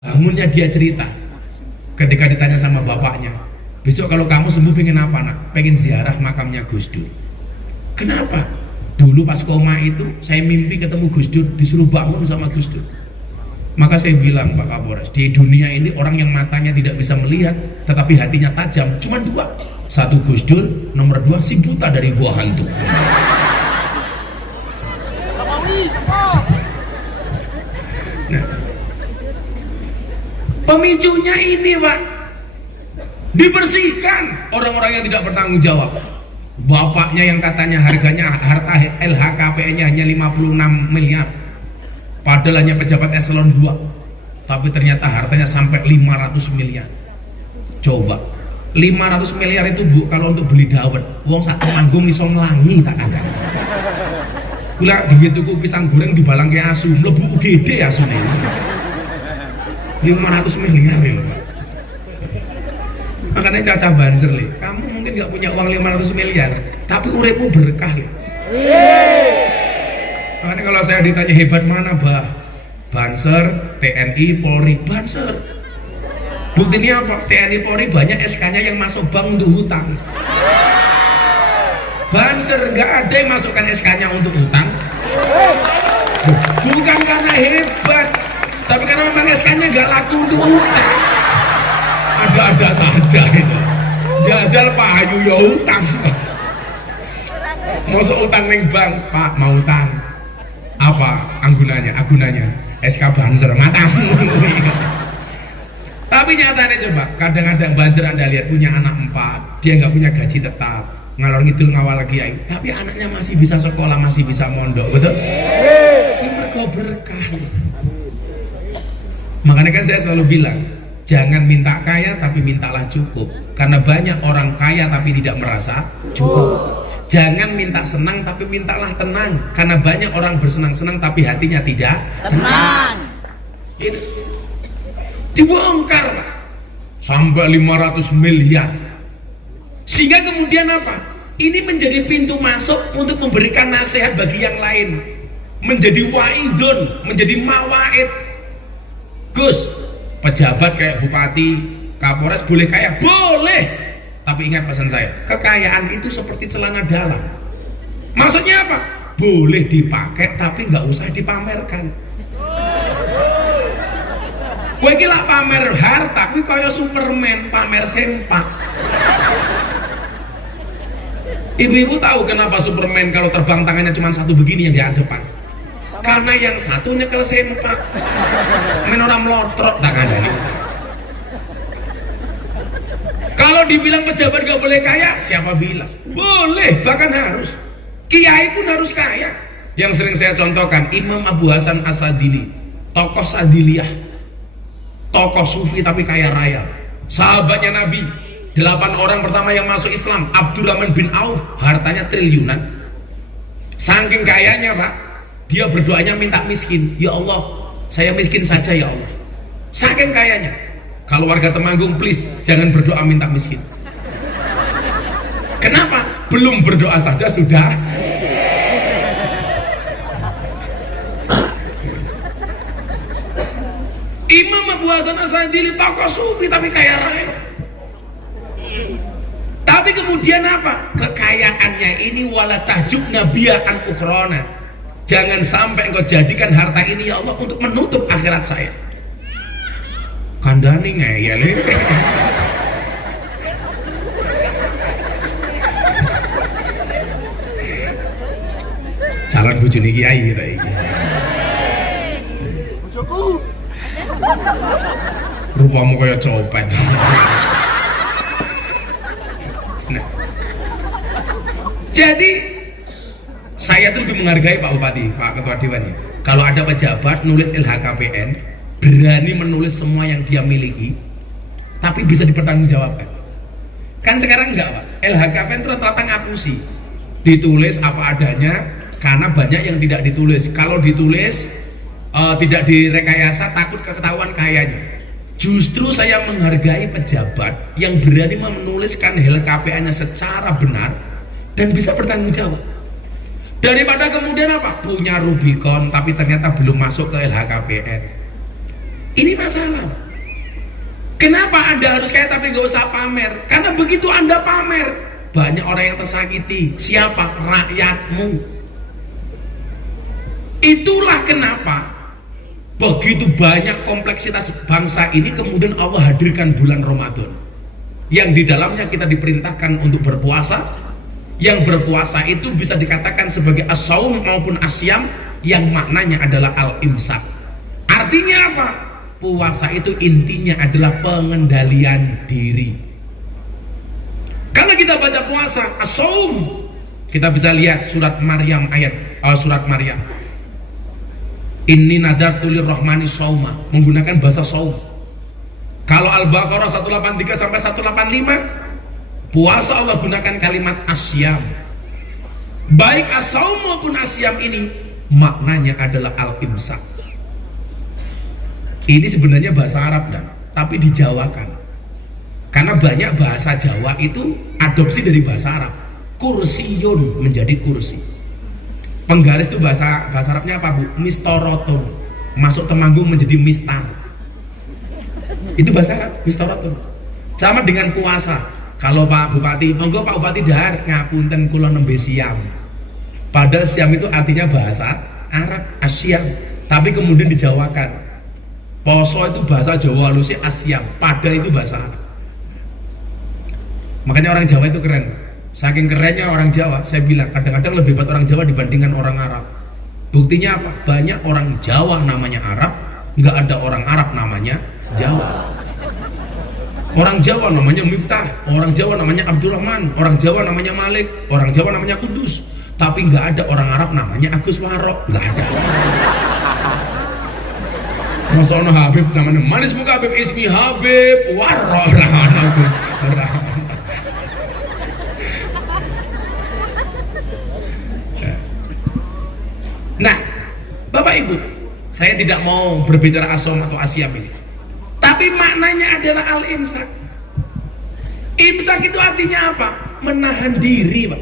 Bangunnya dia cerita ketika ditanya sama bapaknya, besok kalau kamu sembuh pengen apa nak? Pengen ziarah makamnya Gus Dur. Kenapa? Dulu pas koma itu saya mimpi ketemu Gus Dur, disuruh bangun sama Gus Dur. Maka saya bilang Pak Kapolres, di dunia ini orang yang matanya tidak bisa melihat tetapi hatinya tajam cuma dua. Satu Gus Dur, nomor dua si buta dari buah hantu. Nah, pemicunya ini Pak, dibersihkan orang-orang yang tidak bertanggung jawab. Bapaknya yang katanya harganya harta LHKPN-nya hanya 56 miliar, padahal hanya pejabat eselon 2, tapi ternyata hartanya sampai 500 miliar. Coba 500 miliar itu Bu, kalau untuk beli dawet uang sak manggung iso nglangi tak kandang. Kula duit tuku pisang goreng di balang ke asu, mlebu UGD asune. 500 miliar loh Pak. Makanya Caca Banser le, kamu mungkin nggak punya uang 500 miliar, tapi uripmu berkah le. Makanya kalau saya ditanya hebat mana Bah? Banser, TNI, Polri, Banser. Buktinya apa? TNI, Polri banyak SK-nya yang masuk bank untuk hutang. Banser nggak ada yang masukkan SK-nya untuk hutang. Bukan karena hebat, tapi karena memang SK-nya nggak laku untuk hutang. Ada-ada saja gitu. Jajal payu ya hutang. Masuk hutang neng bank, Pak mau hutang. Apa anggunanya? Agunanya SK Banser matamu. Tapi nyatanya coba, kadang-kadang Banser Anda lihat punya anak 4, dia nggak punya gaji tetap, ngalor ngidul ngawal kiai, tapi anaknya masih bisa sekolah, masih bisa mondok, betul? Ini kau berkah. Makanya kan saya selalu bilang, jangan minta kaya tapi mintalah cukup, karena banyak orang kaya tapi tidak merasa cukup. Jangan minta senang tapi mintalah tenang, karena banyak orang bersenang-senang tapi hatinya tidak tenang. Itu dibongkar Pak, sampai 500 miliar. Sehingga kemudian apa? Ini menjadi pintu masuk untuk memberikan nasihat bagi yang lain, menjadi waidun, menjadi mawaid. Gus, pejabat kayak bupati, kapolres boleh kaya? Boleh. Tapi ingat pesan saya, kekayaan itu seperti celana dalam. Maksudnya apa? Boleh dipakai tapi nggak usah dipamerkan. Kowe iki lak pamer harta kuwi kaya Superman pamer sempak. Ibu-ibu tahu kenapa Superman kalau terbang tangannya cuma satu begini yang di depan? Karena yang satu nyekel sempak. Men ora mlotrok tak kandhani. Kalau dibilang pejabat gak boleh kaya, siapa bilang? Boleh, bahkan harus. Kiai pun harus kaya. Yang sering saya contohkan Imam Abu Hasan As-Sadili, tokoh Sadiliyah, tokoh sufi tapi kaya raya, sahabatnya Nabi. 8 orang pertama yang masuk Islam, Abdurrahman bin Auf, hartanya triliunan. Saking kayanya Pak, dia berdoanya minta miskin. Ya Allah, saya miskin saja ya Allah. Saking kayanya. Kalau warga Temanggung please jangan berdoa minta miskin. Kenapa? Belum berdoa saja sudah. Imam Abu Hasan As-Sadili tokoh sufi tapi kaya raya. Tapi kemudian apa? Kekayaannya ini wala tahjub nabiya'an ukhrona. Jangan sampai engkau jadikan harta ini ya Allah untuk menutup akhirat saya. Kandani ngeyel. Calon bojone kiai kita iki. Rupamu kaya copet. Nah, jadi saya tuh lebih menghargai Pak Bupati, Pak Ketua Dewan ya. Kalau ada pejabat nulis LHKPN, berani menulis semua yang dia miliki, tapi bisa dipertanggungjawabkan. Kan sekarang enggak Pak, LHKPN ternyata ngapusi, ditulis apa adanya, karena banyak yang tidak ditulis. Kalau ditulis tidak direkayasa, takut ketahuan kayanya. Justru saya menghargai pejabat yang berani menuliskan LHKPN-nya secara benar dan bisa bertanggung jawab, daripada kemudian apa? Punya Rubicon tapi ternyata belum masuk ke LHKPN. Ini masalah. Kenapa Anda harus kaya tapi gak usah pamer? Karena begitu Anda pamer, banyak orang yang tersakiti. Siapa? Rakyatmu. Itulah kenapa begitu banyak kompleksitas bangsa ini kemudian Allah hadirkan bulan Ramadan, yang di dalamnya kita diperintahkan untuk berpuasa. Yang berpuasa itu bisa dikatakan sebagai as-saum maupun asyam, yang maknanya adalah al-imsak. Artinya apa? Puasa itu intinya adalah pengendalian diri. Kalau kita baca puasa as-saum, kita bisa lihat surat Maryam surat Maryam. Inni nadartu lirrahmani shauma, menggunakan bahasa saum. Kalau Al-Baqarah 183 sampai 185, puasa Allah gunakan kalimat asyam. Baik as-saum maupun asyam ini maknanya adalah al-imsak. Ini sebenarnya bahasa Arab kan, tapi dijawakan. Karena banyak bahasa Jawa itu adopsi dari bahasa Arab. Kursiyun menjadi kursi. Penggaris itu bahasa Arabnya apa, Bu? Mistorotun. Masuk temanggung menjadi mistar. Itu bahasa Arab, mistorotun. Sama dengan puasa. Kalau Pak Bupati, monggo Pak Bupati dahar ngapunten kula nembe siam. Padahal siam itu artinya bahasa Arab, asyam. Tapi kemudian dijawakan. Poso itu bahasa Jawa halusnya asyam, padahal itu bahasa Arab. Makanya orang Jawa itu keren. Saking kerennya orang Jawa, saya bilang kadang-kadang lebih hebat orang Jawa dibandingkan orang Arab. Buktinya apa? Banyak orang Jawa namanya Arab, nggak ada orang Arab namanya Jawa. Orang Jawa namanya Miftah, orang Jawa namanya Abdurrahman, orang Jawa namanya Malik, orang Jawa namanya Kudus. Tapi nggak ada orang Arab namanya Agus Warok, nggak ada. Masa ono Habib namanya manis muka Habib, ismi Habib Warok, namanya Agus. Nah, Bapak Ibu, saya tidak mau berbicara asom atau asyam ini, tapi maknanya adalah al-imsak. Imsak itu artinya apa? Menahan diri, Pak.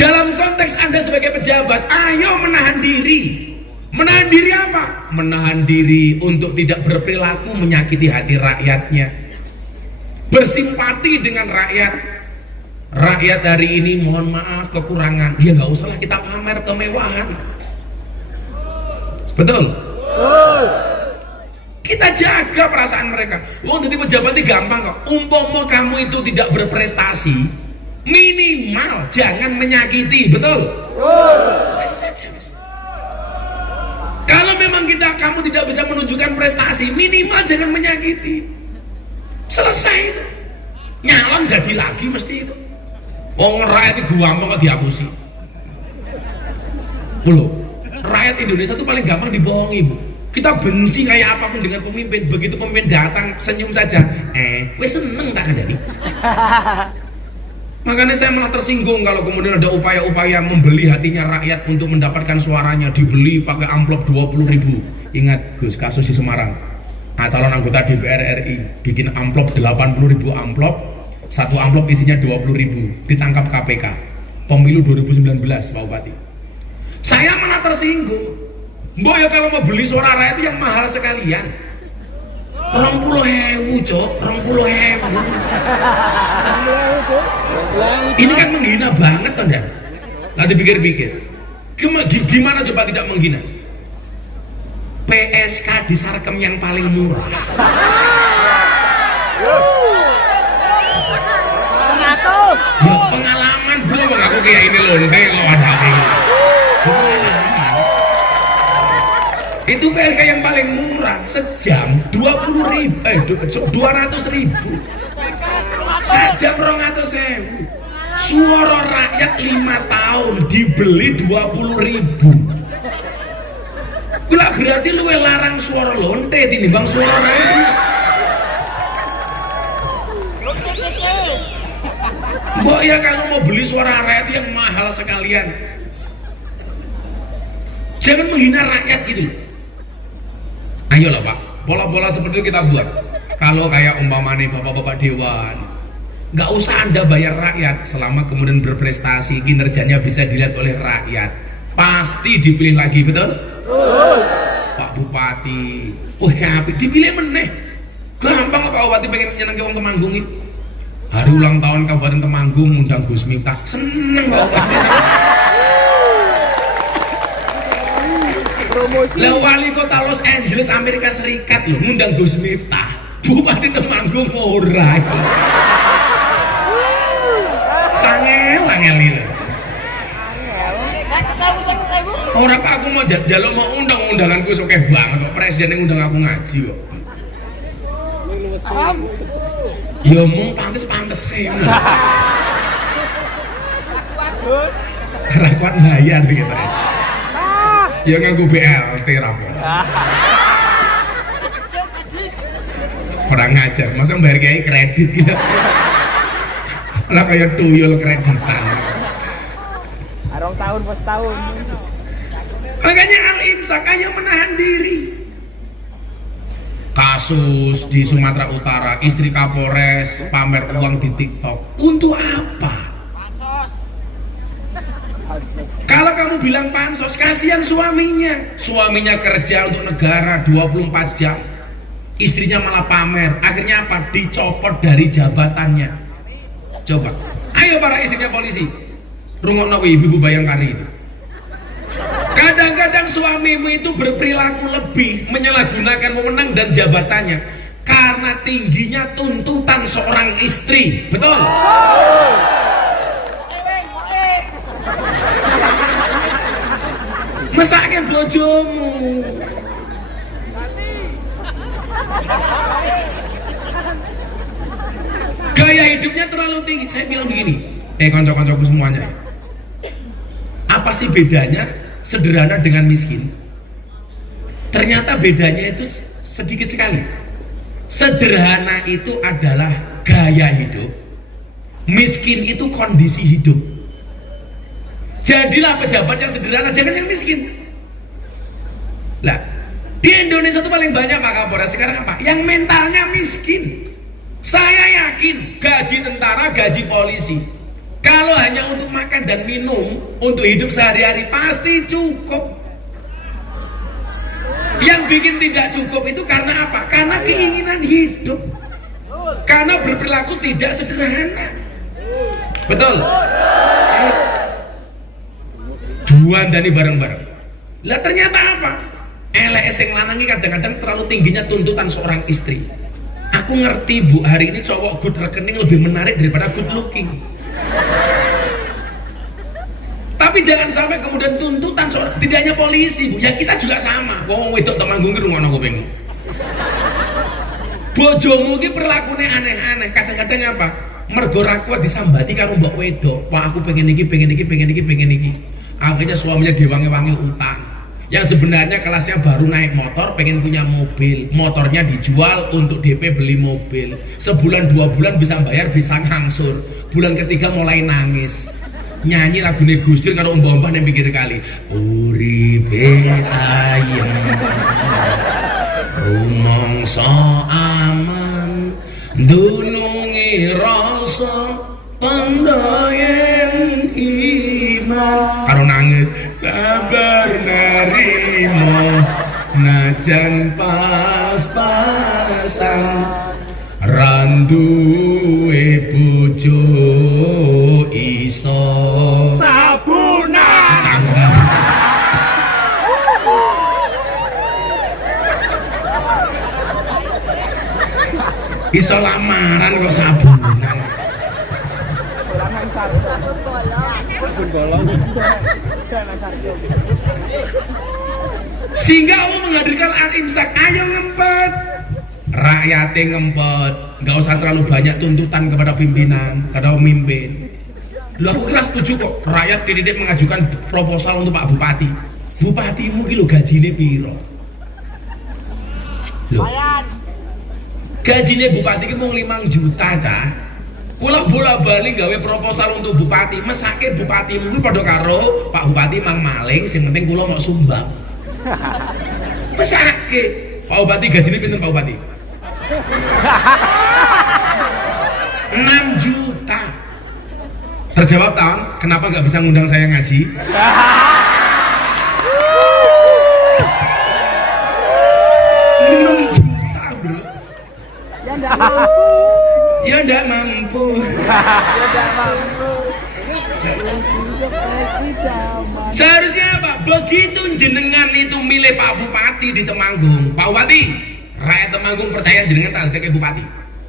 Dalam konteks Anda sebagai pejabat, ayo menahan diri. Menahan diri apa? Menahan diri untuk tidak berperilaku menyakiti hati rakyatnya. Bersimpati dengan rakyat. Rakyat hari ini mohon maaf kekurangan, ya nggak usahlah kita pamer kemewahan. Betul? Kita jaga perasaan mereka. Wong jadi pejabat itu gampang kok. Umpama kamu itu tidak berprestasi, minimal jangan menyakiti. Betul? Kalau memang kamu tidak bisa menunjukkan prestasi, minimal jangan menyakiti. Selesai itu. Nyalon jadi lagi mesti itu. Wong rakyat itu gampang kok dihapusi. Loh, rakyat Indonesia itu paling gampang dibohongi, Bu. Kita benci kayak apapun dengan pemimpin, begitu pemimpin datang senyum saja, wes seneng tak ada nih. Makanya saya malah tersinggung kalau kemudian ada upaya-upaya membeli hatinya rakyat untuk mendapatkan suaranya, dibeli pakai amplop 20.000. Ingat Gus, kasus di Semarang. Nah, calon anggota DPR RI bikin amplop 80.000 amplop. Satu amplop isinya 20.000, ditangkap KPK. Pemilu 2019, Pak Bupati. Saya malah tersinggung. Mbok ya kalau mau beli suara rakyat itu yang mahal sekalian. 20.000, Cok, 20.000. Ini kan menghina banget, Anda. Nanti pikir-pikir. Gimana coba tidak menghina? PSK di Sarkem yang paling murah. Ya pengalaman belum aku kayak ini loh, ada ini. Itu PSK yang paling murah sejam 200.000. Sejam 200.000. Suara rakyat 5 tahun dibeli 20.000. Gila berarti lu larang suara lonte tinimbang suara rakyat. Mbok ya kalau mau beli suara rakyat itu yang mahal sekalian. Jangan menghina rakyat gitu loh. Ayolah Pak, pola-pola seperti itu kita buat. Kalau kayak umpamanya bapak-bapak dewan, nggak usah Anda bayar rakyat selama kemudian berprestasi, kinerjanya bisa dilihat oleh rakyat. Pasti dipilih lagi, betul? Pak Bupati. Wah, apik dipilih meneh. Gampang Pak Bupati pengen nyenengke wong Temanggung iki. Hari ulang tahun Kabupaten Temanggung ngundang Gus Miftah. Seneng Pak Bupati. Lah wali kota Los Angeles Amerika Serikat lho ngundang Gus Miftah. Bupati Temanggung ora. Sangel lho. Orang Pak, aku mau jaluk mau undang-undanganku oke banget kok presiden yang undang aku ngaji kok. Ya mau pantes sih. Rakuat bayar gitu. Ya nganggo BLT rapo. Orang ngajar, masa bayar kayak kredit gitu. Lah kayak tuyul kreditan. Arong tahun pas tahun. Makanya Al-Imsak kayak menahan diri. Kasus di Sumatera Utara, istri Kapolres pamer uang di TikTok. Untuk apa? Kalau kamu bilang pansos, kasihan suaminya. Suaminya kerja untuk negara 24 jam. Istrinya malah pamer. Akhirnya apa? Dicopot dari jabatannya. Coba. Ayo para istrinya polisi. Rungokno ibu-ibu Bayangkari itu. Kadang-kadang suamimu itu berperilaku lebih menyalahgunakan wewenang dan jabatannya karena tingginya tuntutan seorang istri. Betul? Mesake bojomu. Gaya hidupnya terlalu tinggi. Saya bilang begini, kanca-kancaku semuanya. Apa sih bedanya sederhana dengan miskin? Ternyata bedanya itu sedikit sekali. Sederhana itu adalah gaya hidup, miskin itu kondisi hidup. Jadilah pejabat yang sederhana, jangan yang miskin. Lah, di Indonesia itu paling banyak Pak Kapolres sekarang apa? Yang mentalnya miskin. Saya yakin gaji tentara, gaji polisi, kalau hanya untuk makan dan minum, untuk hidup sehari-hari pasti cukup. Yang bikin tidak cukup itu karena apa? Karena keinginan hidup, karena berperilaku tidak sederhana. Betul? Dua dari bareng-bareng. Lah ternyata apa? Elek sing lanangi kadang-kadang terlalu tingginya tuntutan seorang istri. Aku ngerti Bu, hari ini cowok good rekening lebih menarik daripada good looking. Tapi jangan sampai kemudian tuntutan seorang, tidak hanya polisi Bu, ya kita juga sama. Wong wedok Temanggung ki rungono kuping. Bojomu ki perlakune aneh-aneh, kadang-kadang apa? Mergo ra kuat disambati karo mbok wedok. Wah, aku pengen iki, pengen iki, pengen iki, pengen iki. Akhirnya suaminya diwangi-wangi utang. Yang sebenarnya kelasnya baru naik motor, pengen punya mobil, motornya dijual untuk DP beli mobil. Sebulan 2 bulan bisa bayar, bisa ngangsur. Bulan ketiga mulai nangis, nyanyi lagu Gus Dur kalau mbah-mbah yang pikir kali uripe ayem rumangsa aman dunungi rasa pandayen iman karo nangis sabar narimo najan pas-pasan randuwe bojo iso sabuna iso lamaran kok sabunan sehingga Allah menghadirkan Al-Imsak. Ayo ngempet, rakyatnya ngempet, nggak usah terlalu banyak tuntutan kepada pimpinan, kepada pemimpin. Lu aku kira setuju kok rakyat dididik mengajukan proposal untuk Pak Bupati. Bupatimu ki lho gajine piro? Lho. Gajine bupati ki mung 5 juta cah. Kula bola-bali gawe proposal untuk bupati, mesake bupatimu ki padha karo Pak Bupati mang maling, sing penting kula mau sumbang. Mesake. Pak Bupati gajine pinten Pak Bupati? 6 juta. Terjawab tahun, kenapa nggak bisa ngundang saya ngaji? Ya ndak mampu. Seharusnya apa? Begitu jenengan itu milih Pak Bupati di Temanggung, Pak Bupati, rakyat Temanggung percaya jenengan tak dadi bupati.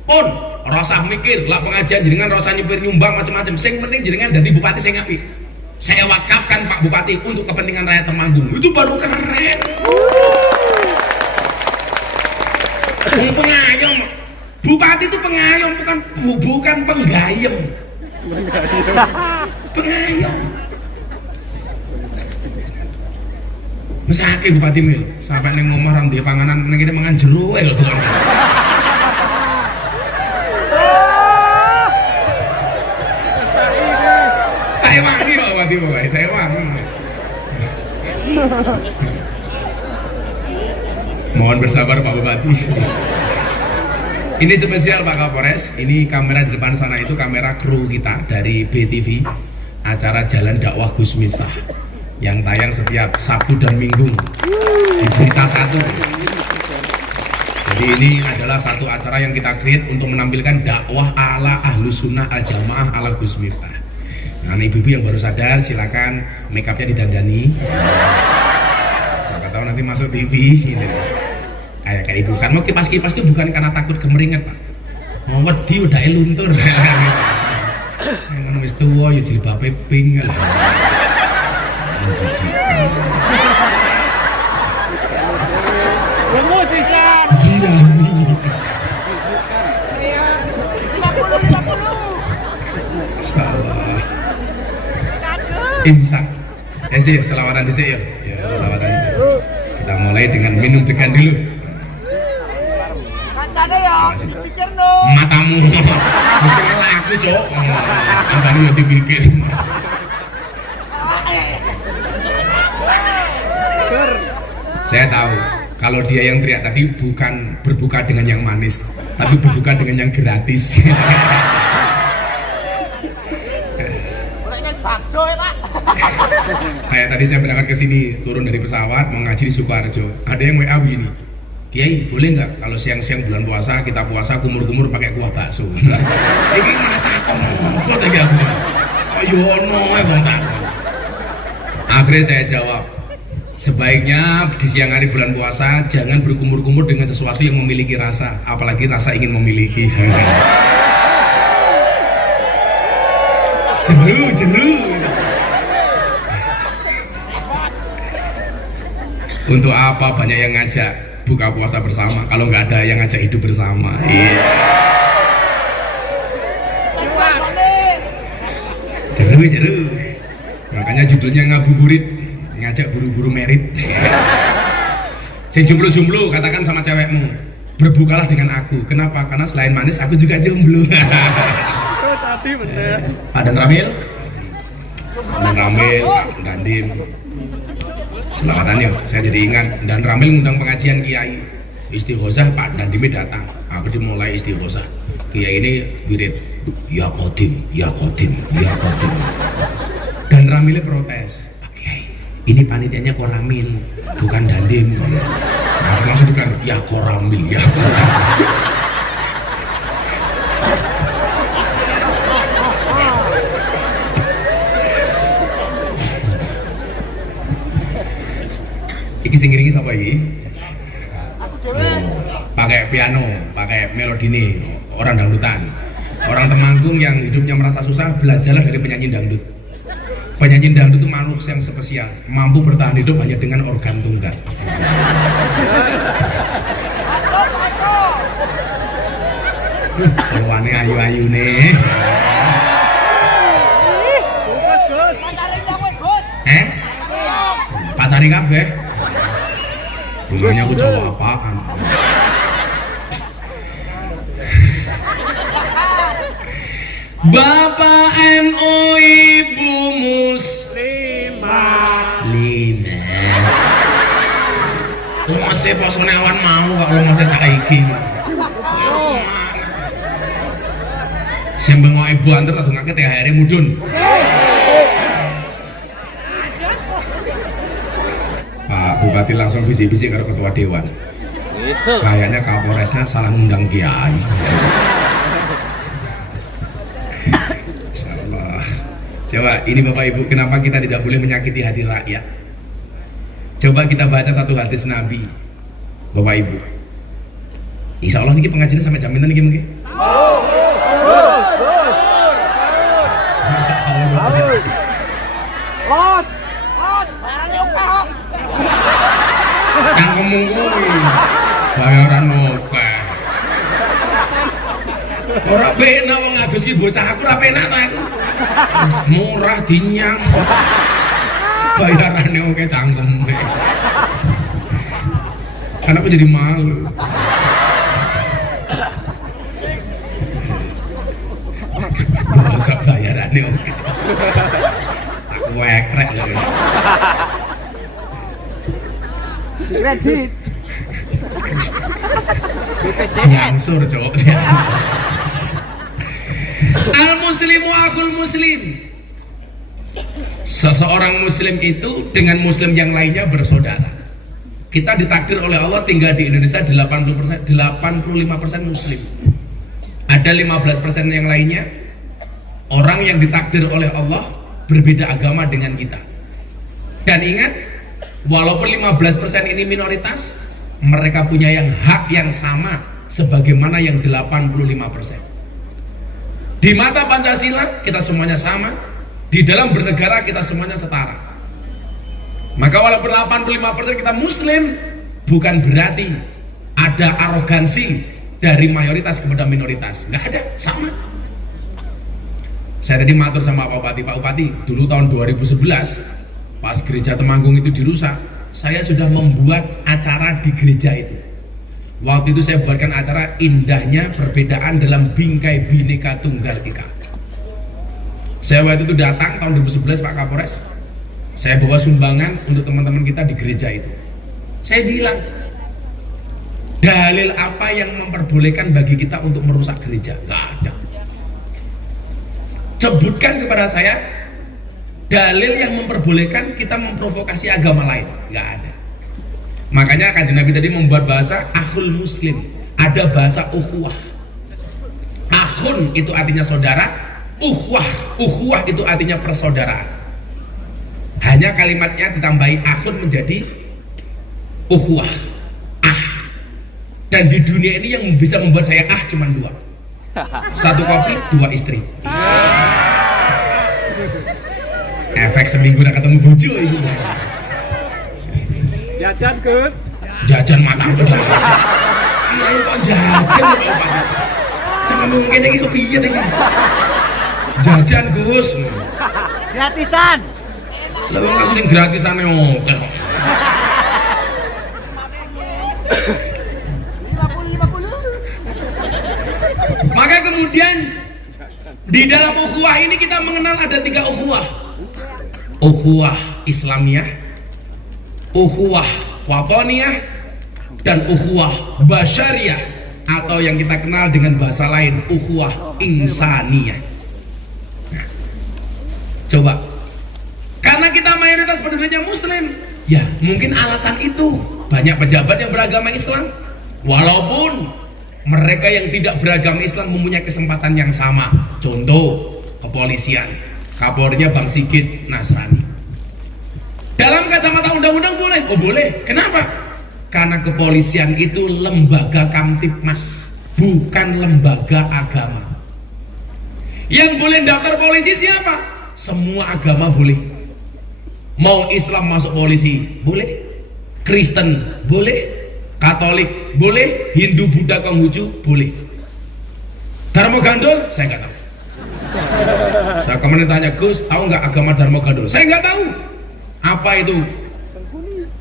Pun rasa mikir, lah pengajian jenengan rasa nyupir nyumbang macam-macam. Sing penting jenengan jadi bupati sing apik. Saya wakafkan Pak Bupati untuk kepentingan rakyat Temanggung. Itu baru keren. Pengayom. Bupati itu pengayom, bukan penggayem. Pengayom. Mesake bupati mil, sampai neng ngomong orang di panganan neng kita mangan jero lho tuh. Taiwangi Pak Bupati Pak, Taiwangi. Mohon bersabar Pak Bupati. Ini spesial Pak Kapolres. Ini kamera di depan sana itu kamera kru kita dari BTV, acara Jalan Dakwah Gus Miftah yang tayang setiap Sabtu dan Minggu di Berita 1. Jadi ini adalah satu acara yang kita create untuk menampilkan dakwah ala Ahlus Sunnah Al Jamaah ala Gus Miftah. Nah, ibu-ibu yang baru sadar silakan make upnya didandani. Siapa tahu nanti masuk TV gitu. Kayak ibu kan mau kipas-kipas itu bukan karena takut kemeringat Pak. Mau wedi udah luntur. Yang wis tuwa ya jilbabe pink. Lemus Islam. Gila. 50. Salah. Imsak. Sih, selawatan dhisik ya. Ya, selawatan dhisik. Kita mulai dengan minum degan dulu. Kancane ya, pikir no. Matamu. Wis ngelaku, Cok. Ambane yo dipikir. Saya tahu kalau dia yang teriak tadi bukan berbuka dengan yang manis, tapi berbuka dengan yang gratis. Kayak tadi saya berangkat ke sini, turun dari pesawat mau ngaji di Sukoharjo. Ada yang WA begini, Kiai boleh nggak kalau siang-siang bulan puasa kita puasa kumur-kumur pakai kuah bakso? Ini malah takon, kok tadi aku? Kok yono ya bang takon? Akhirnya saya jawab, sebaiknya di siang hari bulan puasa jangan berkumur-kumur dengan sesuatu yang memiliki rasa, apalagi rasa ingin memiliki. Jeru. Untuk apa banyak yang ngajak buka puasa bersama kalau nggak ada yang ngajak hidup bersama? Iya. Jeru. Makanya judulnya ngabuburit, ngajak buru-buru merit. Sing jomblo-jomblo katakan sama cewekmu, berbukalah dengan aku. Kenapa? Karena selain manis aku juga jomblo. Terus hati bener. Pak Dan Ramil, Pak Dandim. Selamatannya, saya jadi ingat Dan Ramil ngundang pengajian Kiai Istighosah, Pak Dandim datang. Aku dimulai Istighosah. Kiai ini wirid, ya Qadim. Dan Ramilnya protes, Pak Kiai, ini panitianya Koramil, bukan Dandim. Nah, langsung dibilang, ya Koramil. Iki sing ngiringi sapa iki? Pakai piano, pakai melodine, orang dangdutan. Orang Temanggung yang hidupnya merasa susah, belajarlah dari penyanyi dangdut. Penyanyi dangdut itu makhluk yang spesial, mampu bertahan hidup hanya dengan organ tunggal. Kawane ayu-ayu nih. Pacari kabeh. Rumahnya aku coba apaan? Bapak NU Ibu Muslimah 5. Lu masih posone awan mau kalau masih saiki. Sing bengok ibu antar tak dongake THR mudun. Pak Bupati langsung bisik-bisik karo ketua dewan. Besok. Kayaknya Kapolresnya salah ngundang kiai. Insyaallah. Coba ini Bapak Ibu, kenapa kita tidak boleh menyakiti hati rakyat? Coba kita baca satu hadis Nabi, Bapak Ibu. Insya Allah ini pengajian sampai jam ini mungkin. Insya Allah. Bos, barangnya oke. Cangkemmu kuwi bayaran oke. Ora penak wong Agus ki bocah aku ora penak ta aku. Murah dinyang. Bayarane oke cangkeme. Kenapa jadi malu? Masa bayarannya oke. Aku wekrek lho. Kredit. Nyangsur cok. Al muslimu akhul muslim. Seseorang muslim itu dengan muslim yang lainnya bersaudara. Kita ditakdir oleh Allah tinggal di Indonesia 85% muslim. Ada 15% yang lainnya orang yang ditakdir oleh Allah berbeda agama dengan kita. Dan ingat, walaupun 15% ini minoritas, mereka punya yang hak yang sama sebagaimana yang 85%. Di mata Pancasila kita semuanya sama, di dalam bernegara kita semuanya setara. Maka walaupun 85% kita muslim, bukan berarti ada arogansi dari mayoritas kepada minoritas. Nggak ada, sama. Saya tadi matur sama Pak Bupati, dulu tahun 2011 pas gereja Temanggung itu dirusak, saya sudah membuat acara di gereja itu. Waktu itu saya buatkan acara indahnya perbedaan dalam bingkai Bhinneka Tunggal Ika. Saya waktu itu datang tahun 2011 Pak Kapolres, saya bawa sumbangan untuk teman-teman kita di gereja itu. Saya bilang, dalil apa yang memperbolehkan bagi kita untuk merusak gereja? Nggak ada. Sebutkan kepada saya dalil yang memperbolehkan kita memprovokasi agama lain. Nggak ada. Makanya Kanjeng Nabi tadi membuat bahasa akhul muslim. Ada bahasa ukhuwah. Akhun itu artinya saudara, ukhuwah itu artinya persaudaraan. Hanya kalimatnya ditambahi akhun menjadi ukhuwah. Dan di dunia ini yang bisa membuat saya cuma dua. Satu kopi, dua istri. Efek seminggu udah ketemu bojo itu. Jajan, Gus. Jajan matamu jajan. Iya kok jajan ya Pak. Jangan mungkin iki kepiye ta iki. Jajan Gus. Gratisan. Lah wong aku sing gratisane oke. 50-50. Maka kemudian di dalam ukhuwah ini kita mengenal ada 3 ukhuwah. Ukhuwah Islamiyah, ukhuwah wataniyah, dan ukhuwah basyariyah, atau yang kita kenal dengan bahasa lain ukhuwah insaniyah. Nah, coba, karena kita mayoritas penduduknya muslim, ya mungkin alasan itu banyak pejabat yang beragama Islam, walaupun mereka yang tidak beragama Islam mempunyai kesempatan yang sama. Contoh, kepolisian, Kapolrinya Bang Sigit Nasrani. Dalam kacamata undang-undang boleh? Oh boleh. Kenapa? Karena kepolisian itu lembaga kamtipmas, bukan lembaga agama. Yang boleh daftar polisi siapa? Semua agama boleh. Mau Islam masuk polisi boleh, Kristen boleh, Katolik boleh, Hindu, Buddha, Konghucu boleh. Dharma Gandul saya nggak tahu. Saya kemarin tanya Gus, tahu nggak agama Dharma Gandul? Saya nggak tahu apa itu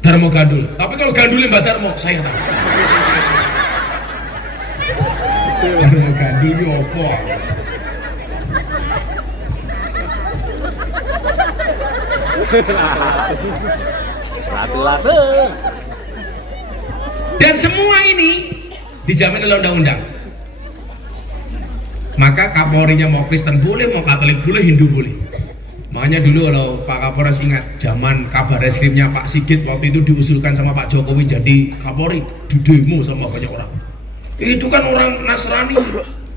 Dharma Gandul. Tapi kalau Gandulnya Mbak Dharma, saya tahu. Dharma Gandul itu apa? Latu-latu. Dan semua ini dijamin oleh undang-undang. Maka Kapolrinya mau Kristen boleh, mau Katolik boleh, Hindu boleh. Makanya dulu kalau Pak Kapolres ingat zaman kabar reskrimnya Pak Sigit waktu itu diusulkan sama Pak Jokowi jadi Kapolri, di demo sama banyak orang. Itu kan orang Nasrani,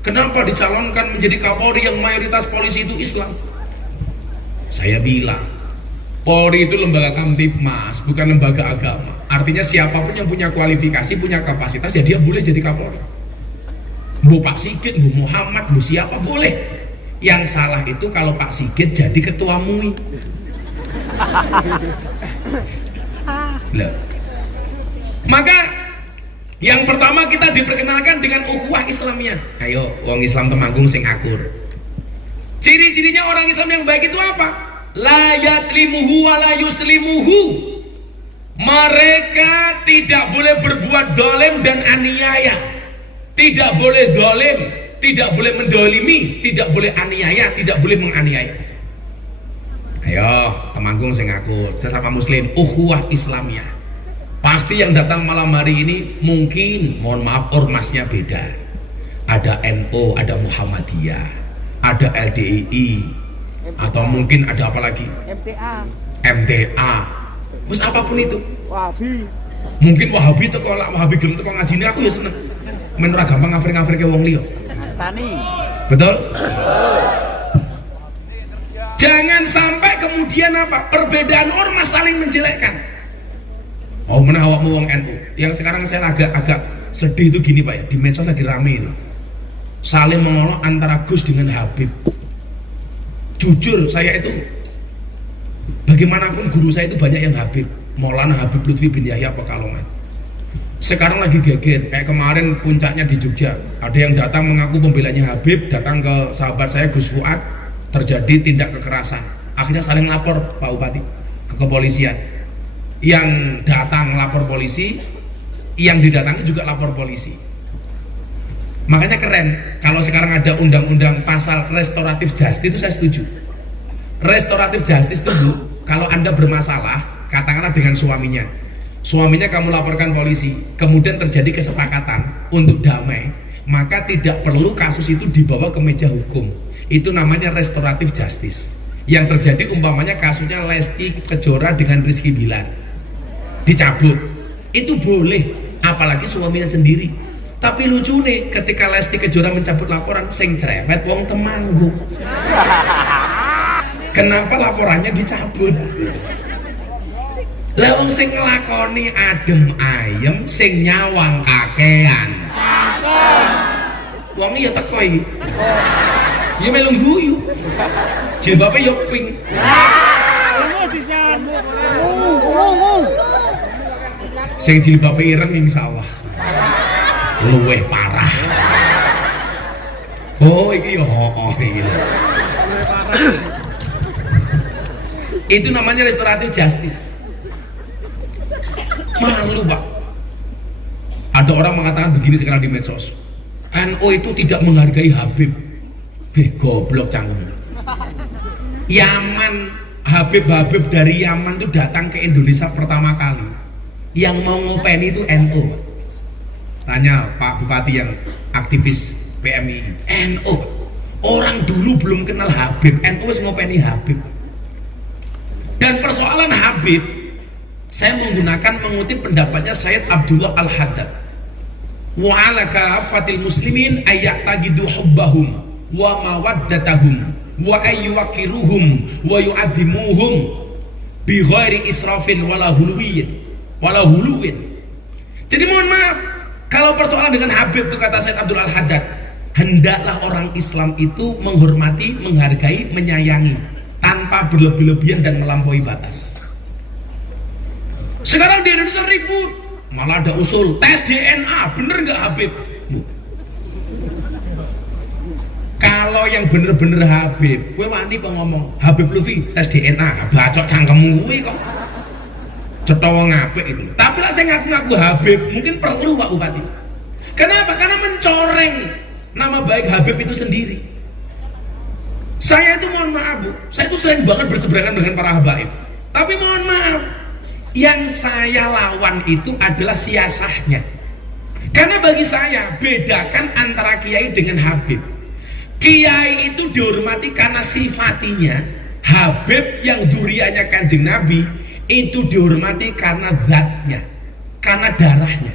kenapa dicalonkan menjadi Kapolri yang mayoritas polisi itu Islam? Saya bilang, Polri itu lembaga Kamtibmas, bukan lembaga agama. Artinya siapapun yang punya kualifikasi, punya kapasitas, ya dia boleh jadi Kapolri. Bu Pak Sigit, Bu Muhammad, Bu siapa boleh. Yang salah itu kalau Pak Sigit jadi ketua MUI. Loh. Maka yang pertama kita diperkenalkan dengan ukhuwah Islamiyah. Ayo, wong Islam Temanggung sing akur. Ciri-cirinya orang Islam yang baik itu apa? La yatlimuhu wa la yuslimuhu. Mereka tidak boleh berbuat dolim dan aniaya. Tidak boleh dolim, tidak boleh mendolimi, tidak boleh aniaya, tidak boleh menganiaya. Ayo, Temanggung sing akur, sesama muslim, ukhuwah Islamiyah. Pasti yang datang malam hari ini mungkin, mohon maaf, ormasnya beda. Ada NU, ada Muhammadiyah, ada LDII, atau mungkin ada apa lagi? MTA. Terus apapun itu. Wahabi. Mungkin Wahabi teko lak Wahabi gelem teko ngajine aku ya seneng. Men ora gampang ngafrik-ngafrike wong liya. Tani. Betul? Jangan sampai kemudian apa? Perbedaan ormas saling menjelekkan. Oh, mana awakmu wong NU. Yang sekarang saya agak sedih itu gini Pak ya, di medsos lagi rame itu. Saling mengolok antara Gus dengan Habib. Jujur saya itu bagaimanapun guru saya itu banyak yang Habib. Maulana Habib Lutfi bin Yahya Pekalongan. Sekarang lagi geger, kayak kemarin puncaknya di Jogja. Ada yang datang mengaku pembelanya Habib, datang ke sahabat saya Gus Fuad, terjadi tindak kekerasan. Akhirnya saling lapor Pak Bupati ke kepolisian. Yang datang lapor polisi, yang didatangi juga lapor polisi. Makanya keren kalau sekarang ada undang-undang pasal restoratif justice, itu saya setuju. Restoratif justice itu Bu, kalau Anda bermasalah katakanlah dengan suaminya kamu laporkan polisi, kemudian terjadi kesepakatan untuk damai, maka tidak perlu kasus itu dibawa ke meja hukum. Itu namanya restoratif justice. Yang terjadi umpamanya kasusnya Lesti Kejora dengan Rizky Bilar dicabut, itu boleh, apalagi suaminya sendiri. Tapi lucu nih, ketika Lesti Kejora mencabut laporan, sing cerewet wong Temanggung. Kenapa laporannya dicabut? Lah wong sing nglakoni adem ayem, sing nyawang kakean. Wong ya teko iki. Ya melu guyu. Jilbabe yo pink. Sing jilbabe ireng insyaallah luweh parah. Oh iki yo iki. Itu namanya restoratif justice. Malu Pak. Ada orang mengatakan begini sekarang di medsos, NU itu tidak menghargai Habib. Goblok canggung. Yaman, Habib dari Yaman itu datang ke Indonesia pertama kali. Yang mau ngopeni itu NU. Tanya Pak Bupati yang aktivis PMI, NU. Orang dulu belum kenal Habib, NU wis ngopeni Habib. Dan persoalan Habib, saya mengutip pendapatnya Sayyid Abdullah Al-Haddad. Wa ala kafatil muslimin ayyataqidu hubbahum wa mawaddatahum wa ayyuwaqiruhum wa yu'adhimuhum bi ghairi israfin wala huluwin. Jadi mohon maaf, kalau persoalan dengan Habib itu kata Sayyid Abdullah Al-Haddad, hendaklah orang Islam itu menghormati, menghargai, menyayangi tanpa berlebih-lebihan dan melampaui batas. Sekarang di Indonesia ribut, malah ada usul tes DNA, bener nggak Habib? Kalau yang bener-bener Habib, gue wani ngomong Habib Lutfi tes DNA, bacok cangkemmu gue kok cetowo ngapik itu. Tapi lah saya ngaku-ngaku Habib, mungkin perlu Pak Bupati. Kenapa? Karena mencoreng nama baik Habib itu sendiri. Saya itu mohon maaf Bu, saya itu sering banget berseberangan dengan para habaib. Tapi mohon maaf, yang saya lawan itu adalah siasahnya. Karena bagi saya, bedakan antara kiai dengan habib. Kiai itu dihormati karena sifatinya, Habib yang duriannya Kanjeng Nabi itu dihormati karena zatnya, karena darahnya.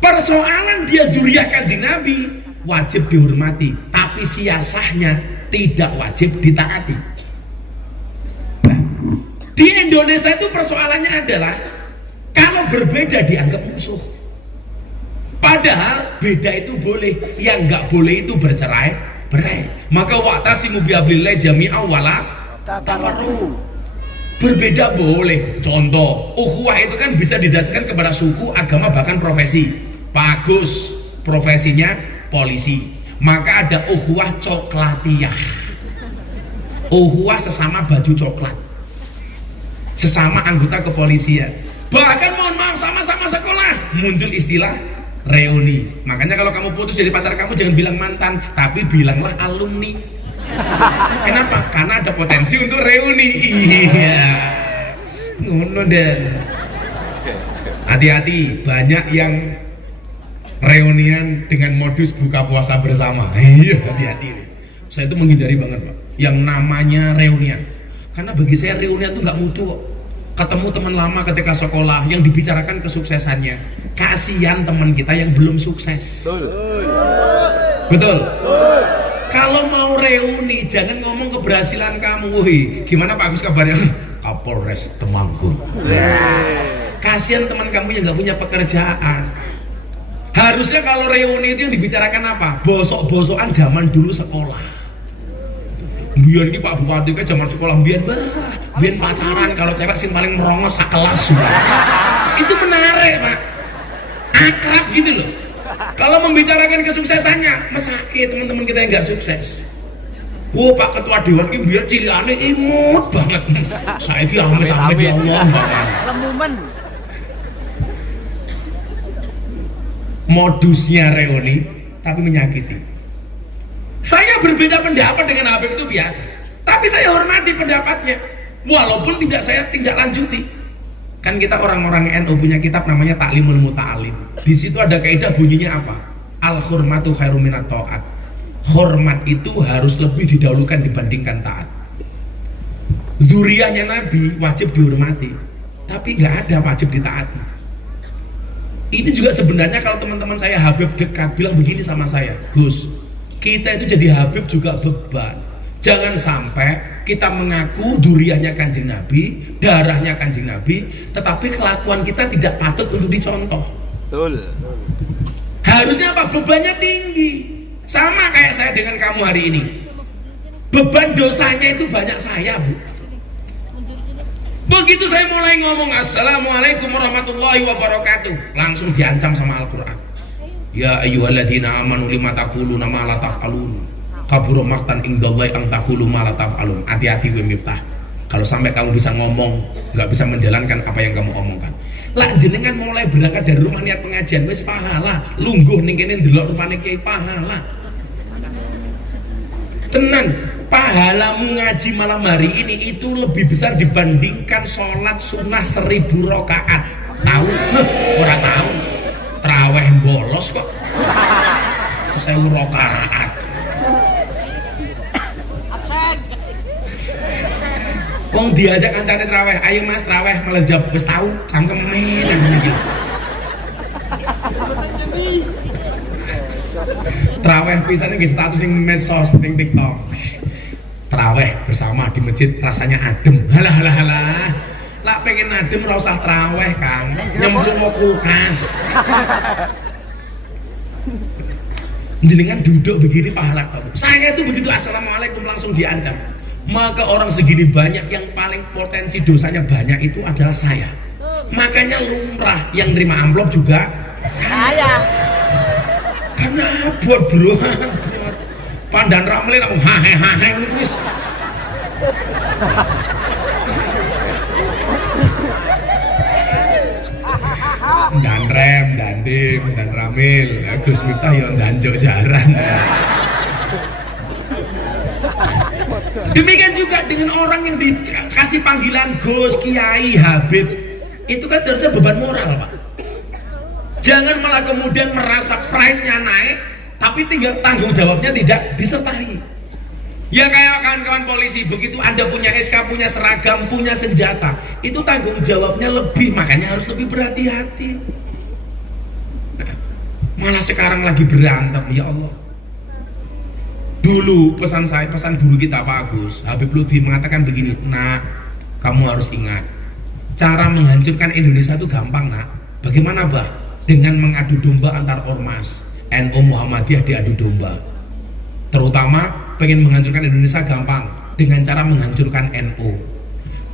Persoalan dia duriah Kanjeng Nabi wajib dihormati, tapi siasahnya tidak wajib ditaati. Nah, di Indonesia itu persoalannya adalah kalau berbeda dianggap musuh. Padahal beda itu boleh, yang nggak boleh itu bercerai-berai. Maka wa'tasimu bihablillah jami'an wala tafarraqu. Berbeda boleh. Contoh, ukhuwah itu kan bisa didasarkan kepada suku, agama, bahkan profesi. Pak Agus profesinya polisi, maka ada ukhuwah coklatiyah. Ukhuwah sesama baju coklat, sesama anggota kepolisian. Bahkan mohon maaf sama-sama sekolah, muncul istilah reuni. Makanya kalau kamu putus dari pacar kamu jangan bilang mantan, tapi bilanglah alumni. Kenapa? Karena ada potensi untuk reuni. Iya, ngono deh. Hati-hati, banyak yang reunian dengan modus buka puasa bersama. Iya, hati-hati. Saya itu menghindari banget, Pak, yang namanya reunian. Karena bagi saya reunian itu nggak mutu kok. Ketemu teman lama ketika sekolah yang dibicarakan kesuksesannya. Kasihan teman kita yang belum sukses. Betul. Kalau mau reuni jangan ngomong keberhasilan kamu. Wih, gimana Pak Agus kabarnya? Kapolres Temanggung. Kasihan teman kamu yang nggak punya pekerjaan. Harusnya kalau reuni itu yang dibicarakan apa? Bosok-bosokan zaman dulu sekolah. Biar ini Pak Bupati ke zaman sekolah biar pacaran, kalau cewek sih paling merongos sakelas. Itu menarik, Pak. Akrab gitu loh. Kalau membicarakan kesuksesannya, mesake teman-teman kita yang nggak sukses. Oh, Pak Ketua Dewan ini biar ciliane imut banget. Saya ki amit-amit ya Allah. Lemumen. Modusnya reuni tapi menyakiti. Saya berbeda pendapat dengan Habib itu biasa, tapi saya hormati pendapatnya walaupun tidak saya tindak lanjuti. Kan kita orang-orang NU punya kitab namanya Ta'limul Muta'alim. Di situ ada kaidah bunyinya apa? Al hurmatu khairum minat ta'at. Hormat itu harus lebih didahulukan dibandingkan taat. Dzurriyyahnya Nabi wajib dihormati, tapi nggak ada wajib ditaati. Ini juga sebenarnya kalau teman-teman saya Habib dekat bilang begini sama saya, Gus, kita itu jadi Habib juga beban. Jangan sampai kita mengaku dzurriyyahnya Kanjeng Nabi, darahnya Kanjeng Nabi, tetapi kelakuan kita tidak patut untuk dicontoh. Betul. Harusnya apa? Bebannya tinggi. Sama kayak saya dengan kamu hari ini. Beban dosanya itu banyak saya, Bu. Begitu saya mulai ngomong Assalamualaikum warahmatullahi wabarakatuh, langsung diancam sama Al-Quran. Ya ayyuhalladzina amanu lima taquluna ma la taf'alun. Kabura maqtan indallahi an taqulu ma la taf'alun. Hati-hati we Miftah. Kalau sampai kamu bisa ngomong, nggak bisa menjalankan apa yang kamu omongkan. Lah jenengan mulai berangkat dari rumah niat pengajian wis pahala. Lungguh ning kene ndelok rumane kiai pahala. Tenan, pahalamu ngaji malam hari ini itu lebih besar dibandingkan sholat sunnah 1000 rakaat. Tahu? Ora tahu. Traweh bolos kok. 1000 rakaat. Wong diajak kancane traweh, ayo Mas traweh, malah jawab wis tahu, cangkeme gitu. Traweh pisan nggih status ning medsos, ning TikTok. Traweh bersama di masjid rasanya adem. Halah. Lah pengen adem ora usah traweh, Kang. Nyemplung mau kulkas. Jenengan duduk begini pahala. Saya itu begitu assalamualaikum langsung diancam. Maka orang segini banyak yang paling potensi dosanya banyak itu adalah saya. Makanya lumrah yang terima amplop juga saya. Karena buat bro, pandan ramle langsung hahe wis. Dan rem, dan dim, dan ramil, Gus Miftah yang danjok jaran. Demikian juga dengan orang yang dikasih panggilan Gus, Kiai, Habib, itu kan seharusnya beban moral, Pak. Jangan malah kemudian merasa pride-nya naik, tapi tinggal tanggung jawabnya tidak disertai. Ya kayak kawan-kawan polisi, begitu Anda punya SK, punya seragam, punya senjata, itu tanggung jawabnya lebih, makanya harus lebih berhati-hati. Nah, malah sekarang lagi berantem, ya Allah. Dulu pesan guru kita Pak Agus, Habib Lutfi mengatakan begini, nak, kamu harus ingat, cara menghancurkan Indonesia itu gampang nak. Bagaimana bah? Dengan mengadu domba antar ormas, NU Muhammadiyah diadu domba. Terutama pengen menghancurkan Indonesia gampang, dengan cara menghancurkan NU.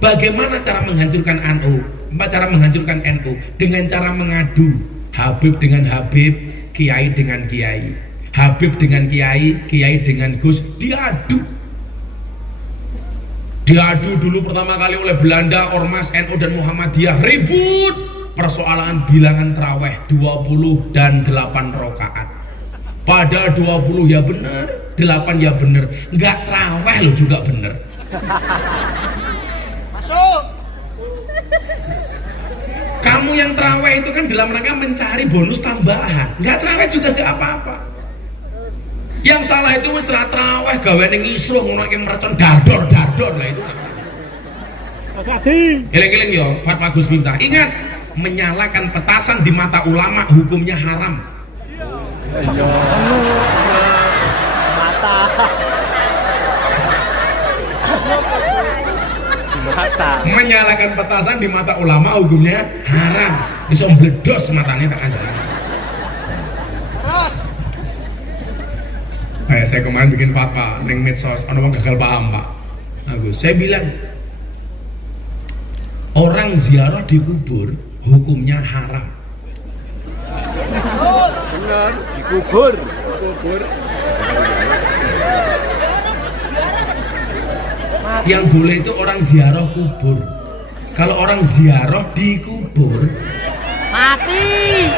Bagaimana cara menghancurkan NU? Cara menghancurkan NU dengan cara mengadu, Habib dengan Habib, Kiai dengan Kiai, Habib dengan Kiai, Kiai dengan Gus, diadu dulu pertama kali oleh Belanda, ormas NU dan Muhammadiyah ribut persoalan bilangan traweh 20 dan 8 rakaat. Padahal 20 ya bener, 8 ya bener, nggak traweh lo juga bener. Masuk. Kamu yang traweh itu kan dalam rangka mencari bonus tambahan, nggak traweh juga nggak apa-apa. Yang salah itu wis ra traweh gawe ning isruh ngono iki mercon dador lah itu. Mas Adi. Eleng-eleng yo, Fatwa Gus Miftah. Ingat, menyalakan petasan di mata ulama hukumnya haram. Mata. Menyalakan petasan di mata ulama hukumnya haram. Bisa mbledos matanya tak ada. Terus. Saya kemarin bikin fatwa neng medsos, orang gagal paham Pak Agus. Saya bilang orang ziarah di kubur hukumnya haram. Benar, dikubur. Yang boleh itu orang ziarah kubur. Kalau orang ziarah di kubur Mati.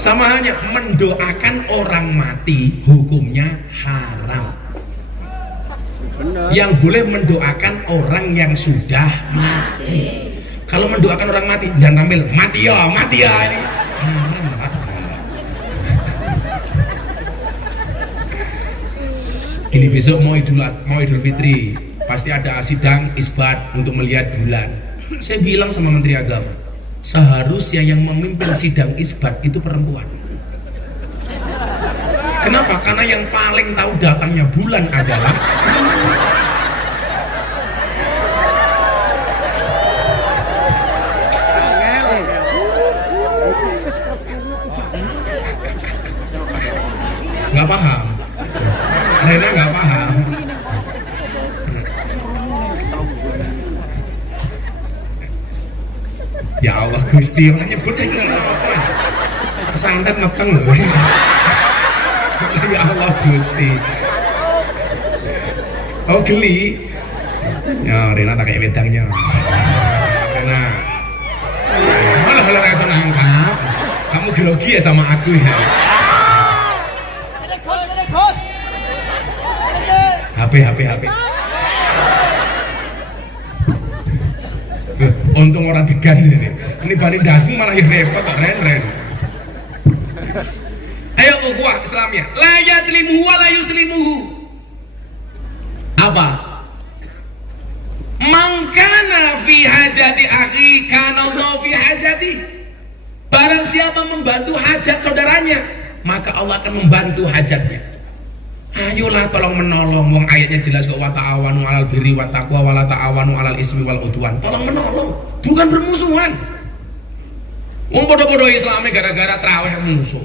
sama halnya mendoakan orang mati hukumnya haram. Benar. Yang boleh mendoakan orang yang sudah mati. Kalau mendoakan orang mati dan tampil mati ya ini haram, Pak. Ini besok mau Idul Fitri, pasti ada sidang isbat untuk melihat bulan. Saya bilang sama Menteri Agama, seharusnya yang memimpin sidang isbat itu perempuan. Kenapa? Karena yang paling tahu datangnya bulan adalah nggak paham. Rena nggak paham. Ya Allah Gusti, orang nyebut aja apa? Santet meteng loh. Ya Allah Gusti. Oh geli. Ya Rena tak kayak wedangnya. Rena. Malah kalau rasa nangkap, kamu grogi ya sama aku ya. Bos. HP. Untung orang diganti nih. Ini bari dasmu malah yang repot kok Ren. Ayo ukhuwah Islamiyah. La yadlimuhu wa la yuslimuhu. Apa? Man kana fi hajati akhi kana Allah fi hajati. Barang siapa membantu hajat saudaranya, maka Allah akan membantu hajatnya. Ayolah tolong menolong, wong ayatnya jelas kok, wa ta'awanu 'alal birri wat taqwa wa la ta'awanu 'alal ismi wal udwan. Tolong menolong, bukan bermusuhan. Wong bodoh-bodoh Islamnya gara-gara traweh musuh.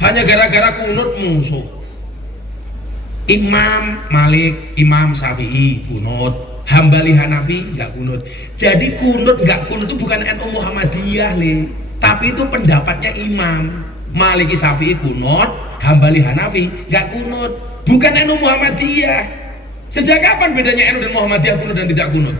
Hanya gara-gara kunut musuh. Imam Malik, Imam Syafi'i kunut, Hambali Hanafi nggak kunut. Jadi kunut nggak kunut itu bukan NU Muhammadiyah tapi itu pendapatnya Imam Maliki Syafi'i kunut, Hambali Hanafi nggak kunut, bukan NU Muhammadiyah. Sejak kapan bedanya NU dan Muhammadiyah kunut dan tidak kunut?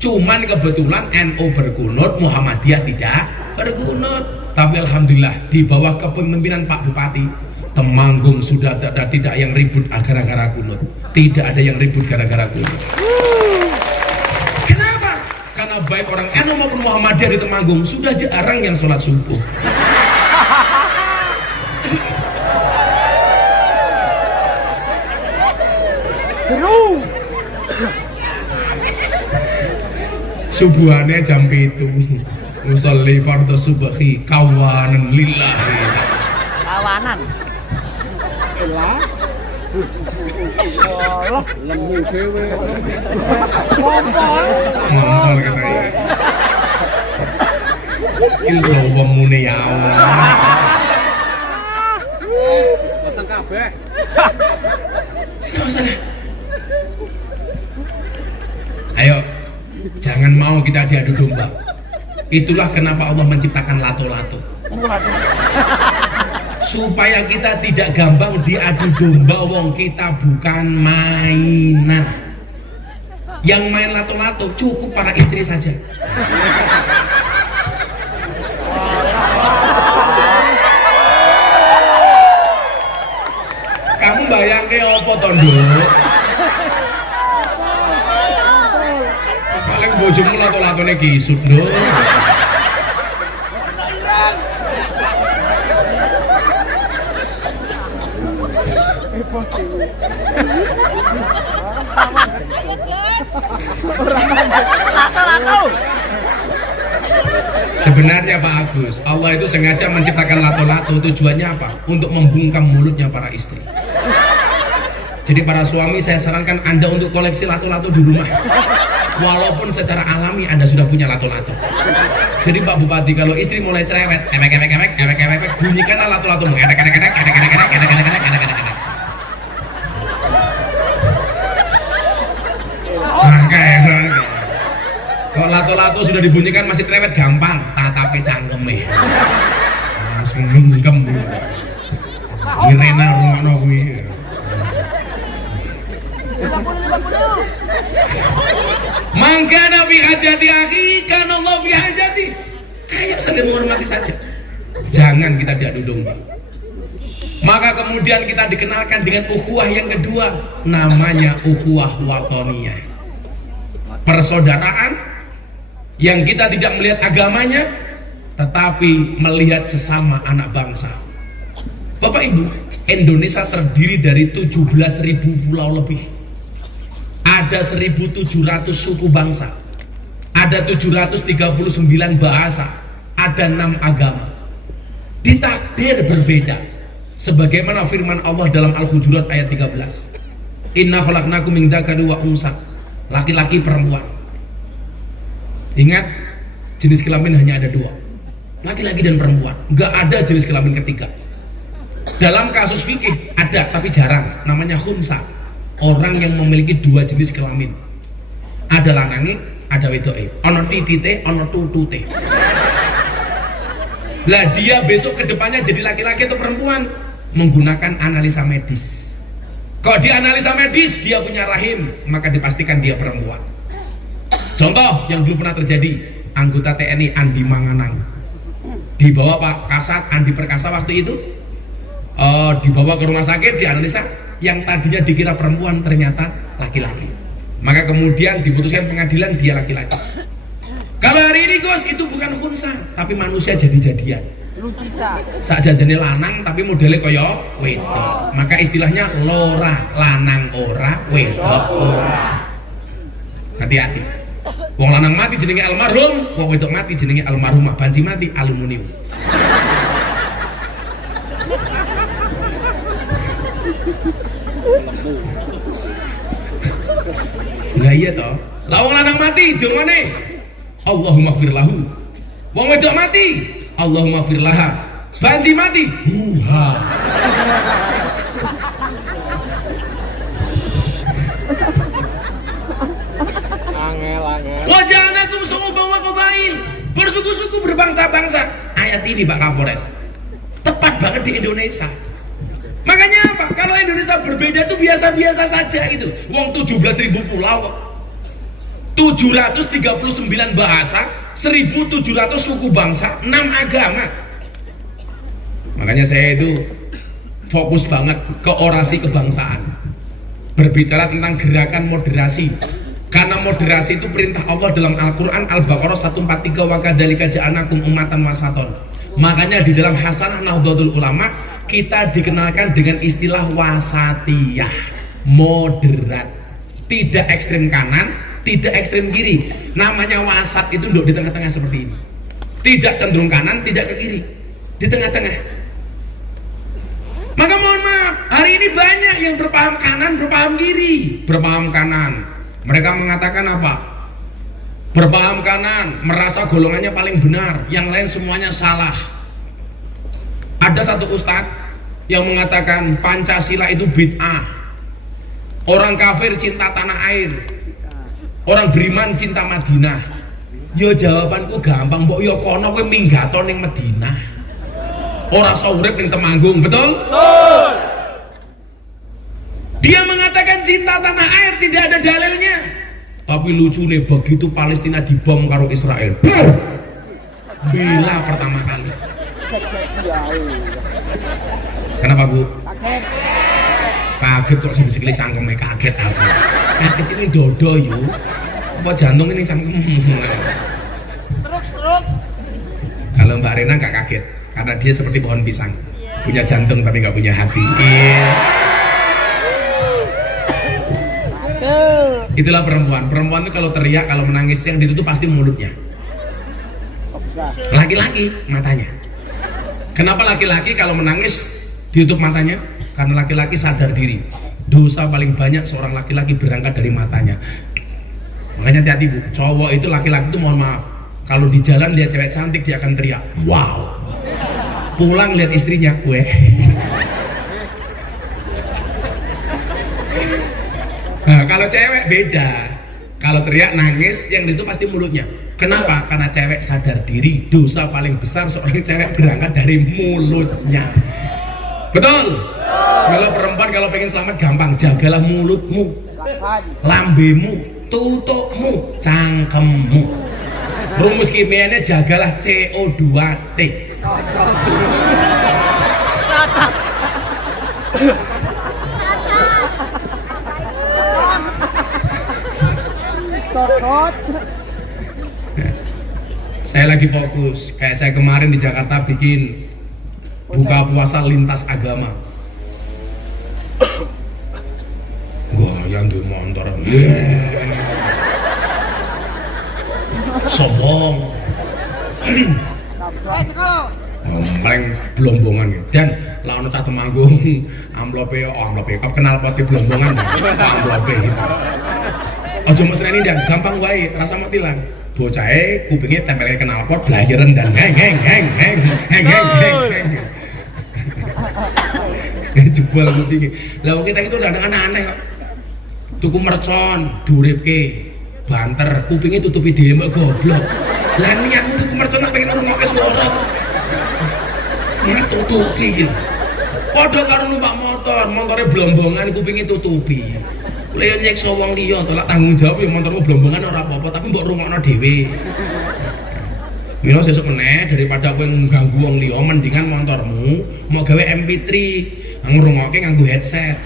Cuman kebetulan NU berkunut, Muhammadiyah tidak berkunut. Tapi alhamdulillah di bawah kepemimpinan Pak Bupati Temanggung sudah tidak yang ribut gara-gara kunut. Tidak ada yang ribut gara-gara kunut. Kenapa? Karena baik orang NU maupun Muhammadiyah di Temanggung sudah jarang yang sholat subuh. Seru. Subuhane jam 7. Musolli fardhu subhi kawanan lillahi. Kawanan. Lah. Allah, lemu dhewe. Ngompol katanya. Ilmu wong mune ya Allah. Datang kabeh. Sana. Ayo, jangan mau kita diadu domba. Itulah kenapa Allah menciptakan lato-lato. Supaya kita tidak gampang diadu domba, wong kita bukan mainan. Yang main lato-lato cukup para istri saja. Kamu bayangke apa tondo? Paling bojomu lato-latone kisut lho. Lato-lato. Sebenarnya Pak Agus, Allah itu sengaja menciptakan lato-lato. Tujuannya apa? Untuk membungkam mulutnya para istri. Jadi para suami, saya sarankan Anda untuk koleksi lato-lato di rumah. Walaupun secara alami Anda sudah punya lato-lato. Jadi Pak Bupati, kalau istri mulai cerewet, emek, bunyikanlah lato-latomu. Kalau lato-lato sudah dibunyikan masih cerewet, gampang tatapi cangkeme. Langsung mingkem. Irena rumakno kuwi. Mangkana fi hajati akhi kana Allah fi hajati. Ayo saling menghormati saja. Jangan kita diadu domba. Maka kemudian kita dikenalkan dengan ukhuwah yang kedua, namanya ukhuwah watoniyah. Persaudaraan yang kita tidak melihat agamanya, tetapi melihat sesama anak bangsa. Bapak Ibu, Indonesia terdiri dari 17.000 pulau lebih. Ada 1.700 suku bangsa, ada 739 bahasa, ada 6 agama. Ditakdir berbeda, sebagaimana firman Allah dalam Al-Hujurat ayat 13. Inna khalaqnakum min dzakari wa unsa, laki-laki perempuan. Ingat, jenis kelamin hanya ada 2, laki-laki dan perempuan. Nggak ada jenis kelamin ketiga. Dalam kasus fikih ada, tapi jarang, namanya khunsa. Orang yang memiliki 2 jenis kelamin. Ada lanange, ada wedoke. Ono titite, ono tutute. Lah dia besok kedepannya jadi laki-laki atau perempuan, menggunakan analisa medis. Kalau di analisa medis dia punya rahim, maka dipastikan dia perempuan. Contoh yang dulu pernah terjadi, anggota TNI Andi Manganang dibawa Pak Kasat Andi Perkasa waktu itu, dibawa ke rumah sakit, dianalisa, yang tadinya dikira perempuan ternyata laki-laki. Maka kemudian diputuskan pengadilan dia laki-laki. Kalau hari ini Gus, itu bukan khunsa, tapi manusia jadi-jadian. Sak jajane lanang tapi modelnya kaya wedok. Maka istilahnya lora, lanang ora, wedok ora. Hati-hati. Wong lanang mati jenenge almarhum, wong wedok mati jenenge almarhumah. Banci mati aluminium. Enggak iya toh. Lah wong lanang mati dongane Allahumma fir lahu. Wong wedok mati Allahumma fir laha. Banci mati huha. Wajahnakum su'uban wa qabail, bersuku-suku berbangsa-bangsa. Ayat ini Pak Kapolres tepat banget di Indonesia. Makanya apa? Kalau Indonesia berbeda itu biasa-biasa saja gitu. Wong 17.000 pulau, 739 bahasa, 1.700 suku bangsa, 6 agama. Makanya saya itu fokus banget ke orasi kebangsaan. Berbicara tentang gerakan moderasi. Karena moderasi itu perintah Allah dalam Al-Quran Al-Baqarah 143, wa kadzalika ja'alnakum ummatan wasaton. Makanya di dalam Hasanah Nahdlatul Ulama kita dikenalkan dengan istilah wasatiyah. moderat, tidak ekstrem kanan, tidak ekstrem kiri. Namanya wasat itu di tengah-tengah seperti ini, tidak cenderung kanan, tidak ke kiri, di tengah-tengah. Maka mohon maaf, hari ini banyak yang berpaham kanan, berpaham kiri. Berpaham kanan, mereka mengatakan apa? Berpaham kanan, merasa golongannya paling benar, yang lain semuanya salah. Ada satu ustadz yang mengatakan Pancasila itu bid'ah, orang kafir cinta tanah air, orang beriman cinta Madinah. Yo jawabanku gampang, mbok yo kono kowe minggato ning Madinah, ora iso urip ning Temanggung, betul? Betul. Dia mengatakan cinta tanah air, tidak ada dalilnya. Tapi lucu nih, begitu Palestina dibom karo Israel, bela pertama kali. Kenapa Bu? Kaget kok sikile cangkeme, kaget apa? Kaget ini dodo yuk. Apa jantung ini cangkem? Stroke. Kalau Mbak Rena nggak kaget, karena dia seperti pohon pisang, punya jantung tapi nggak punya hati. Itulah perempuan. Perempuan itu kalau teriak, kalau menangis, yang ditutup pasti mulutnya. Laki-laki matanya. Kenapa laki-laki kalau menangis ditutup matanya? Karena laki-laki sadar diri. Dosa paling banyak seorang laki-laki berangkat dari matanya. Makanya hati-hati Bu, cowok itu, laki-laki itu mohon maaf, kalau di jalan lihat cewek cantik dia akan teriak wow. Pulang lihat istrinya, weh. Nah, kalau cewek beda. Kalau teriak nangis, yang itu pasti mulutnya. Kenapa? Karena cewek sadar diri, dosa paling besar seorang cewek berangkat dari mulutnya. Betul? Kalau perempuan kalau pengen selamat gampang, jagalah mulutmu, lambemu, tutupmu, cangkemmu. Rumus kimianya jagalah CO2T. Saya lagi fokus, kayak saya kemarin di Jakarta bikin buka puasa lintas agama. Gua yang di motor, sombong, paling belombongan dan lawan tak Temanggung, amplope kenal poti belombongan, amplope. Ojo mesreni dan gampang wae, rasa mau tilang. Bocahe kupingnya tempelnya knalpot blahiren dan heng. Jebol kupinge. Lah kita itu udah aneh kok. Tuku mercon, duripke, banter, kupingnya tutupi dhewe mbok goblok. Lah niatmu tuku mercon pengen ngrungokke swara. Ora tutupi gitu. Padha karo numpak motor, motornya belombongan kupingnya tutupi. Lha nyekso wong liya to, lak tanggung jawab ya motormu blombongan ora apa-apa, tapi mbok rungokno dhewe. Mila sesuk meneh daripada kowe ngganggu wong liya, mendingan motormu mau gawe MP3, ngrungokke nganggo headset.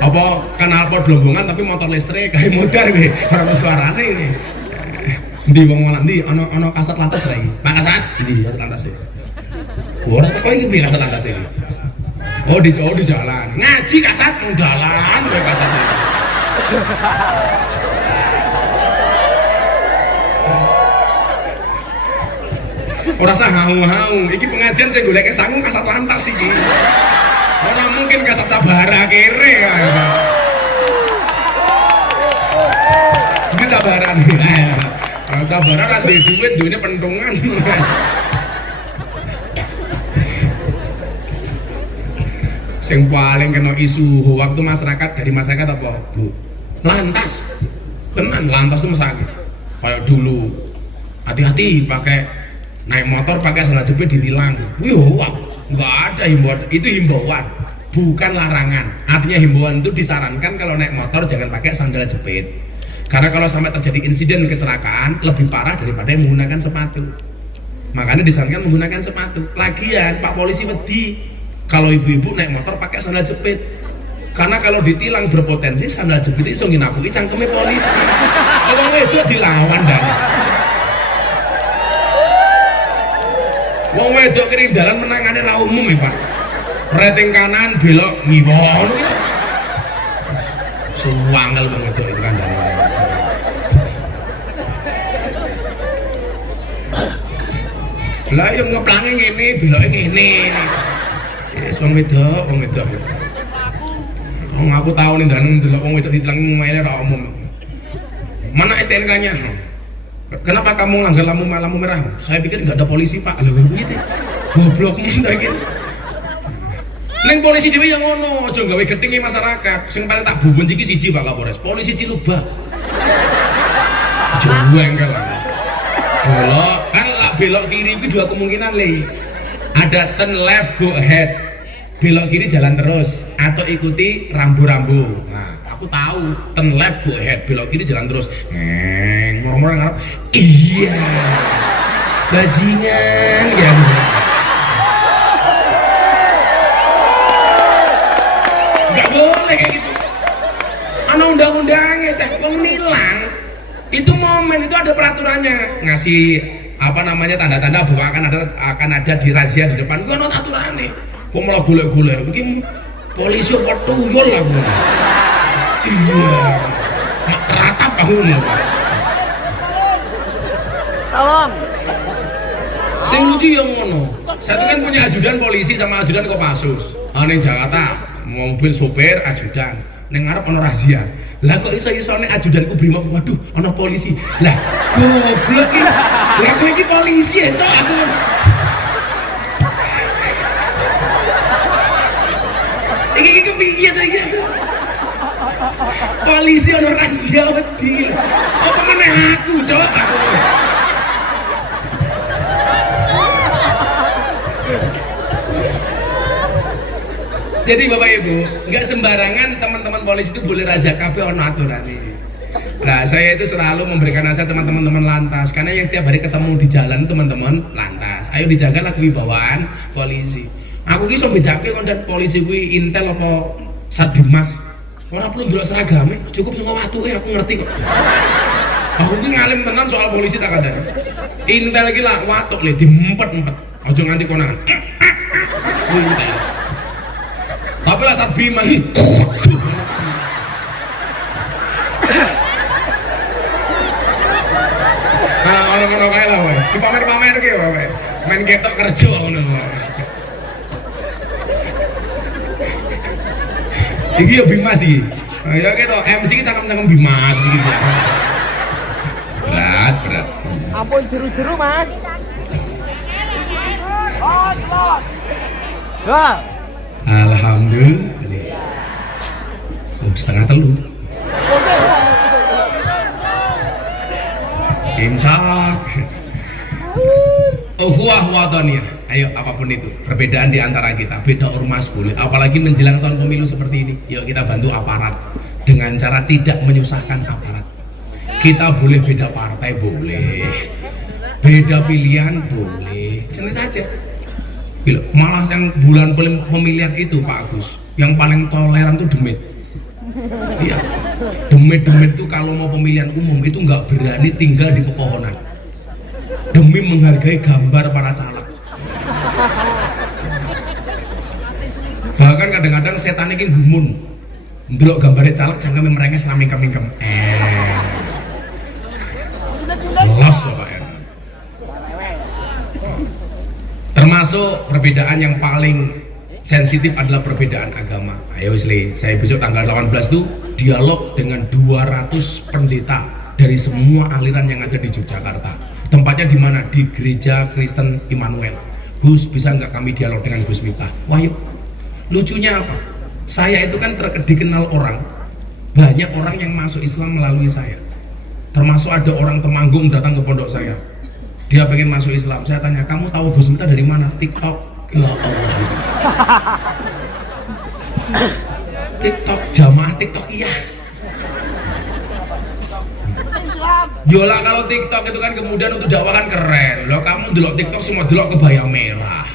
Apa knalpot blombongan tapi motor listrik kayak motor kowe, ora ono suarane iki. Ndi wong ndi ana kasat lantas lagi. Pak Kasat, ndi kasat lantas e. Orang kok iki piye kasat lantas iki? Oh di jalan. Ngaji kasat nang dalan kowe kasat. Ora usah hau-hau, iki pengajian sing goleke sangu kasat lantas iki. Ora mungkin kasat sabara kere ya. Iki sabaran. Sabaran ra duwe duit, duwene pentungan. Yang paling kena isu waktu masyarakat dari masyarakat apa Bu? Lantas, tenan lantas itu masyarakat kayak dulu hati-hati pakai naik motor pakai sandal jepit ditilang. Wah, nggak ada himbauan, itu himbauan bukan larangan. Artinya himbauan itu disarankan kalau naik motor jangan pakai sandal jepit, karena kalau sampai terjadi insiden kecelakaan lebih parah daripada yang menggunakan sepatu. Makanya disarankan menggunakan sepatu. Lagian Pak Polisi wedi kalau ibu-ibu naik motor pakai sandal jepit, karena kalau ditilang berpotensi sandal jepit itu nginapuki cangkeme polisi. Kalau itu dilawan dan Wong wedok kiri dalan menangane ra umum ya, Pak. Rating kanan belok ngiwa ngono ya. Suwangel wong wedok itu kandhane. Lah yo ngeplange ngene, beloke ngene. Wis wong wedok, wong wedok. Wong aku tau ning dalan ndelok wong wedok ditelang ngene ra umum. Mana STNK-nya? Kenapa kamu langgar lampu merah? Saya pikir nggak ada polisi, Pak. Lho begitu. Goblok meneh iki. Neng polisi dhewe yang ngono, aja gawe getinge masyarakat. Sing paling tak bubun iki siji Pak Kapolres. Polisi Cilubak. Jengkel. Belok kan lah belok kiri itu dua kemungkinan le. Ada turn left go ahead. Belok kiri jalan terus atau ikuti rambu-rambu. Nah, aku tahu turn left go ahead, belok kiri jalan terus. Murmur ngarep. Iya. Bajingan ya. Enggak boleh kayak gitu. Ana undang-undangnya, cah kok nilang. Itu momen itu ada peraturannya. Ngasih apa namanya tanda-tanda bahwa akan ada di razia di depan. Gua ono aturane. Kok malah golek-golek. Mungkin polisi kok tuyul lah gua. Iya. Mak teratap kamu. Tolong. Sing lucu yang ngono. Saya kan punya ajudan polisi sama ajudan Kopassus. Ning Jakarta mobil sopir ajudan. Ning ngarep ono razia. Lah kok iso-isone ajudanku brimob, waduh ono polisi. Lah goblok iki. Lah kowe iki polisi ya, Cok aku. Iki kepiye to iki? Polisi ono razia wedi. Apa meneh aku, Cok aku. Jadi Bapak Ibu, nggak sembarangan teman-teman polisi itu boleh razia kabeh ono aturane. Nah, saya itu selalu memberikan nasihat teman-teman lantas karena yang tiap hari ketemu di jalan teman-teman lantas. Ayo dijagalah kewibawaan polisi. Aku ki iso bedake konten polisi kuwi intel apa Satdimas. Ora perlu ndelok seragame, cukup sing watuke aku ngerti kok. Aku ki ngalim tenan soal polisi tak kandhani. Intel iki lah watuk le diempet-empet. Aja nganti konangan. Tapi lah saat biman nah orang-orang kaya lah woy di pamer-pamer ke woy main ketok kerja ini ya Bimas sih ya gitu MC kita cangkem-cangkem Bimas gitu berat Ampun jeru-jeru, Mas. Los. Wah. Alhamdulillah. Setengah telu. Imsak. Uhuah wataniyah. Ayo apapun itu, perbedaan di antara kita, beda ormas boleh. Apalagi menjelang tahun pemilu seperti ini. Yuk kita bantu aparat dengan cara tidak menyusahkan aparat. Kita boleh beda partai boleh. Beda pilihan boleh. Santai saja. Malah yang bulan pemilihan itu Pak Agus yang paling toleran tuh Demit. Iya, Demit tuh kalau mau pemilihan umum itu nggak berani tinggal di pepohonan demi menghargai gambar para caleg. Bahkan kadang-kadang setan ini gumun ndelok gambarnya caleg jangan merenges mingkem-mingkem. Los Pak. Termasuk perbedaan yang paling sensitif adalah perbedaan agama. Ayo Wesley, saya besok tanggal 18 itu dialog dengan 200 pendeta dari semua aliran yang ada di Yogyakarta. Tempatnya di mana? Di Gereja Kristen Immanuel. Gus, bisa nggak kami dialog dengan Gus Miftah? Wah yuk. Lucunya apa? Saya itu kan dikenal orang, banyak orang yang masuk Islam melalui saya. Termasuk ada orang Temanggung datang ke pondok saya. Dia pengen masuk Islam, saya tanya, kamu tahu Gus Miftah dari mana? TikTok. Ya Allah. TikTok, jamaah TikTok iya. Yolah kalau TikTok itu kan kemudian untuk dakwah kan keren. Loh kamu delok TikTok semua delok kebaya merah.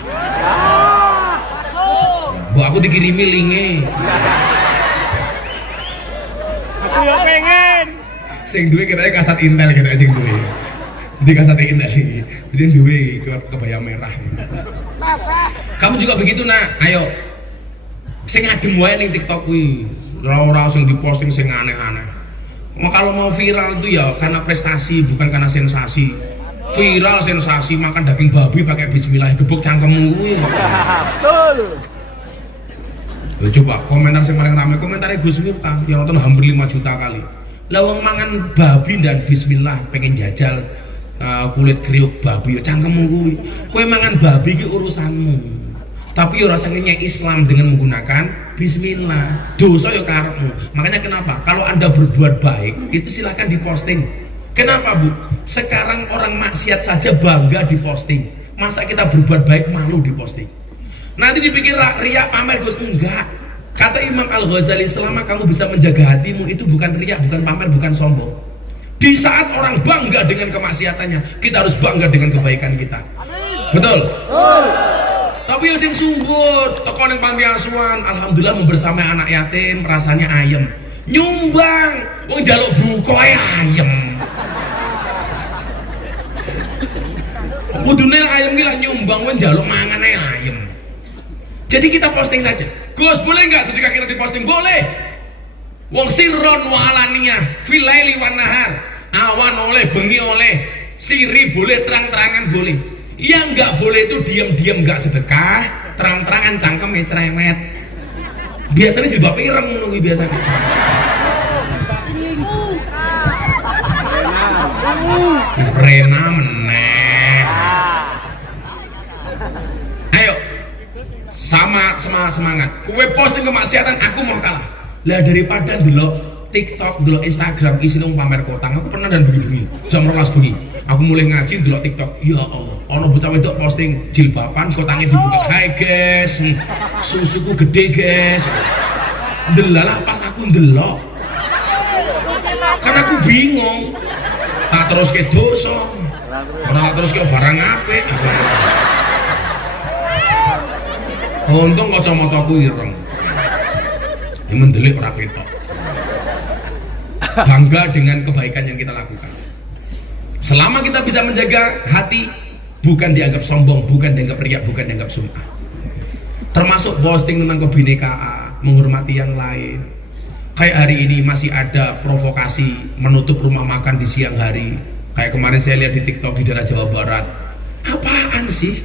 Bu aku dikirimi linge. Aku ya pengen. Sing duwe kita kasat intel kita sing duwe. Di kasat intel. Dia duwe kebaya merah. Kamu juga begitu nak, ayo. Sing adem wae ning TikTok kuwi. Ora sing diposting sing aneh-aneh. Kalau mau viral itu ya karena prestasi bukan karena sensasi. Viral sensasi makan daging babi pakai bismillah gebuk cangkemmu kuwi. Betul. Ya coba komentar yang paling ramai komentarnya Gus Miftah yang nonton hampir 5 juta kali. Lawang mangan babi dan bismillah pengen jajal kulit kriuk babi ya cangkemmu kuwi. Kowe mangan babi ki urusanmu. Tapi ya rasanya Islam dengan menggunakan bismillah. Dosa ya karepmu. Makanya kenapa? Kalau Anda berbuat baik itu silahkan diposting. Kenapa Bu? Sekarang orang maksiat saja bangga diposting. Masa kita berbuat baik malu diposting? Nanti dipikir riak pamer Gus, enggak. Kata Imam Al-Ghazali, selama kamu bisa menjaga hatimu itu bukan riak, bukan pamer, bukan sombong. Di saat orang bangga dengan kemaksiatannya, kita harus bangga dengan kebaikan kita. Betul? Tapi yang sing sungguh toko ning panti asuhan, alhamdulillah membersamai anak yatim, rasanya ayem. Nyumbang, wong njaluk buka ae ayem. Kudune ayem ki lah nyumbang, wong njaluk mangan ae ayem. Jadi kita posting saja. Gus, boleh nggak sedekah kita diposting? Boleh. Wong sirron wa alaniyah, fil laili wan nahar. Awan oleh, bengi oleh, siri boleh, terang-terangan boleh. Yang nggak boleh itu diam-diam nggak sedekah, terang-terangan cangkem cerewet. Biasanya jilbab ireng nunggu biasanya. Rena meneh. Ayo, sama semangat. Kue posting kemaksiatan, aku mau kalah. Lah daripada delok TikTok, delok Instagram isine pamer kotang. Aku pernah dan begini. Jam 12 bengi. Aku mulai ngaji delok TikTok. Ya Allah, ono bocah wedok posting jilbaban kotange dibuka. Hai guys, susuku gede guys. Delalah pas aku ndelok. Karena aku bingung. Tak terus ke dosa. Ora terus ke barang apik. Untung kacamataku ireng. Yang mendelik ora ketok. Bangga dengan kebaikan yang kita lakukan. Selama kita bisa menjaga hati, bukan dianggap sombong, bukan dianggap riak, bukan dianggap sum'ah. Termasuk posting tentang kebinekaan, menghormati yang lain. Kayak hari ini masih ada provokasi menutup rumah makan di siang hari. Kayak kemarin saya lihat di TikTok di daerah Jawa Barat. Apaan sih?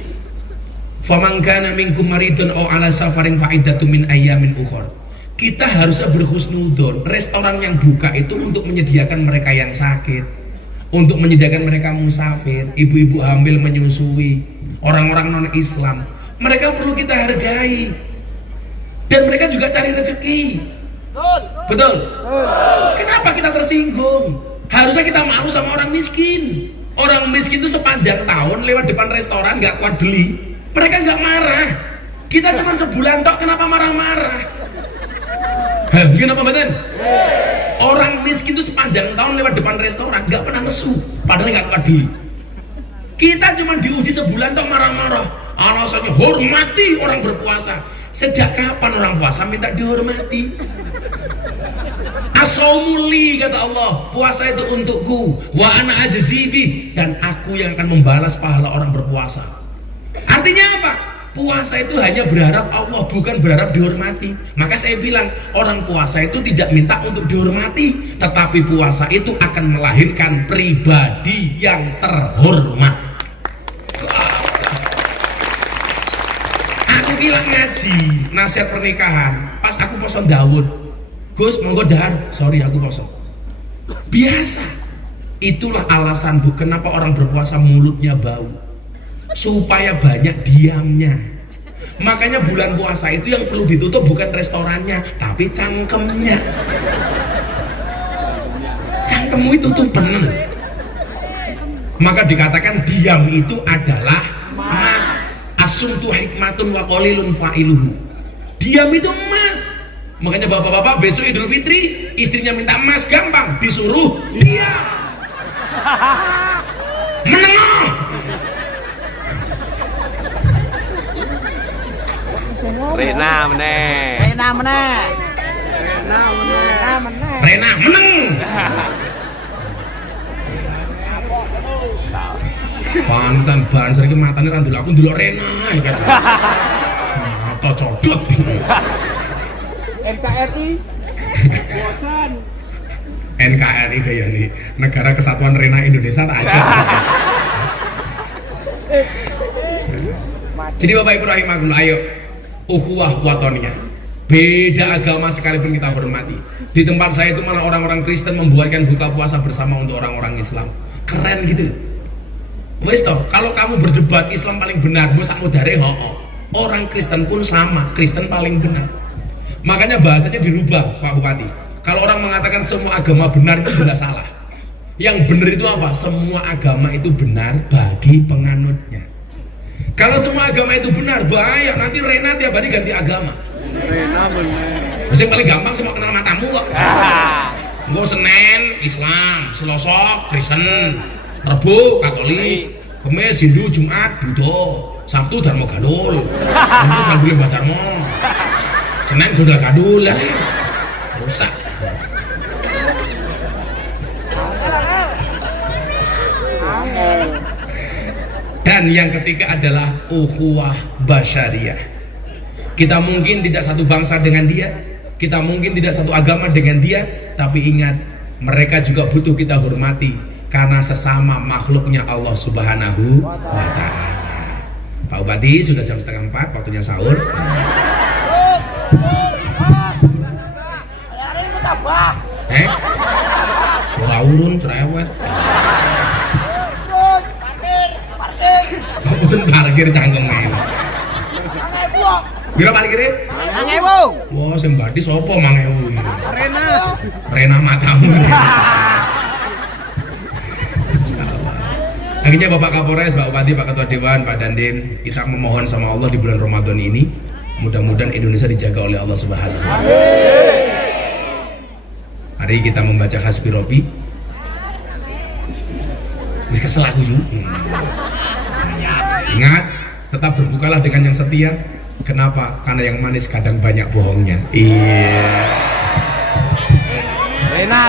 Faman kana minkum maridun aw ala safarin fa iddatun min ayyamin ukhra. Kita harusnya berhusnudzon. Restoran yang buka itu untuk menyediakan mereka yang sakit, untuk menyediakan mereka musafir, ibu-ibu hamil menyusui, orang-orang non-Islam. Mereka perlu kita hargai. Dan mereka juga cari rezeki. Betul? Kenapa kita tersinggung? Harusnya kita malu sama orang miskin. Orang miskin itu sepanjang tahun lewat depan restoran nggak kuat beli, mereka nggak marah. Kita cuma sebulan tok, kenapa marah-marah? Mungkin apa betul? Orang miskin itu sepanjang tahun lewat depan restoran nggak pernah nesu, padahal nggak kuat beli. Kita cuma diuji sebulan tok marah-marah. Alasannya hormati orang berpuasa. Sejak kapan orang puasa minta dihormati? As-saumuli kata Allah, puasa itu untukku, wa ana ajzibi, dan aku yang akan membalas pahala orang berpuasa. Artinya apa? Puasa itu hanya berharap Allah, bukan berharap dihormati. Maka saya bilang, orang puasa itu tidak minta untuk dihormati, tetapi puasa itu akan melahirkan pribadi yang terhormat. Aku bilang ngaji, nasihat pernikahan, pas aku poso Daud, Gus monggo dahar, sorry aku poso. Biasa. Itulah alasan Bu, kenapa orang berpuasa mulutnya bau, supaya banyak diamnya. Makanya bulan puasa itu yang perlu ditutup bukan restorannya, tapi cangkemnya. Cangkemmu itu tuh bener. Maka dikatakan diam itu adalah emas. Asumtu hikmatun wa qalilun fa'iluhu. Diam itu emas. Makanya bapak-bapak besok Idul Fitri istrinya minta emas gampang, disuruh diam. Menengok. Rena meneh. Rena meneh. Rena meneng. Pantesan banser iki matane ra ndelok aku ndelok Rena iki. Mata codot. NKRI bosan. NKRI kayak nih Negara Kesatuan Rena Indonesia tak aja. Jadi Bapak Ibu rahimakumullah, ayo ukhuwah watoniyah. Beda agama sekalipun kita hormati. Di tempat saya itu malah orang-orang Kristen membuatkan buka puasa bersama untuk orang-orang Islam. Keren gitu. Wes toh, kalau kamu berdebat Islam paling benar, bos aku dari orang Kristen pun sama, Kristen paling benar. Makanya bahasanya dirubah, Pak Bupati. Kalau orang mengatakan semua agama benar itu jelas salah. Yang benar itu apa? Semua agama itu benar bagi penganutnya. Kalau semua agama itu benar, bahaya nanti Rena tiap hari ganti agama. Rena bener. Yang paling gampang semua kenal matamu kok. Engko Senin Islam, Selasa Kristen, Rebo Katolik, Kamis Hindu, Jumat Buddha, Sabtu Dharma Gadul, Minggu Gandul Mbah Dharma, Senin Gondal Gadul, rusak. Dan yang ketiga adalah ukhuwah basyariah. Kita mungkin tidak satu bangsa dengan dia, kita mungkin tidak satu agama dengan dia, tapi ingat, mereka juga butuh kita hormati karena sesama makhluknya Allah Subhanahu wa Ta'ala. Pak Bupati, sudah jam 3:30, waktunya sahur. Ora urun cerewet. Parkir cangkeme. Bira parkire? 5.000. Wah, sing mbati sapa 5.000 iki? Rena matamu. Akhirnya Bapak Kapolres, Pak Bupati, Pak Ketua Dewan, Pak Dandim, kita memohon sama Allah di bulan Ramadan ini, mudah-mudahan Indonesia dijaga oleh Allah Subhanahu wa Ta'ala. Mari kita membaca Hasbi Robi. Wis kesel aku yuk. Ingat, tetap berbukalah dengan yang setia. Kenapa? Karena yang manis kadang banyak bohongnya. Iya. Rena.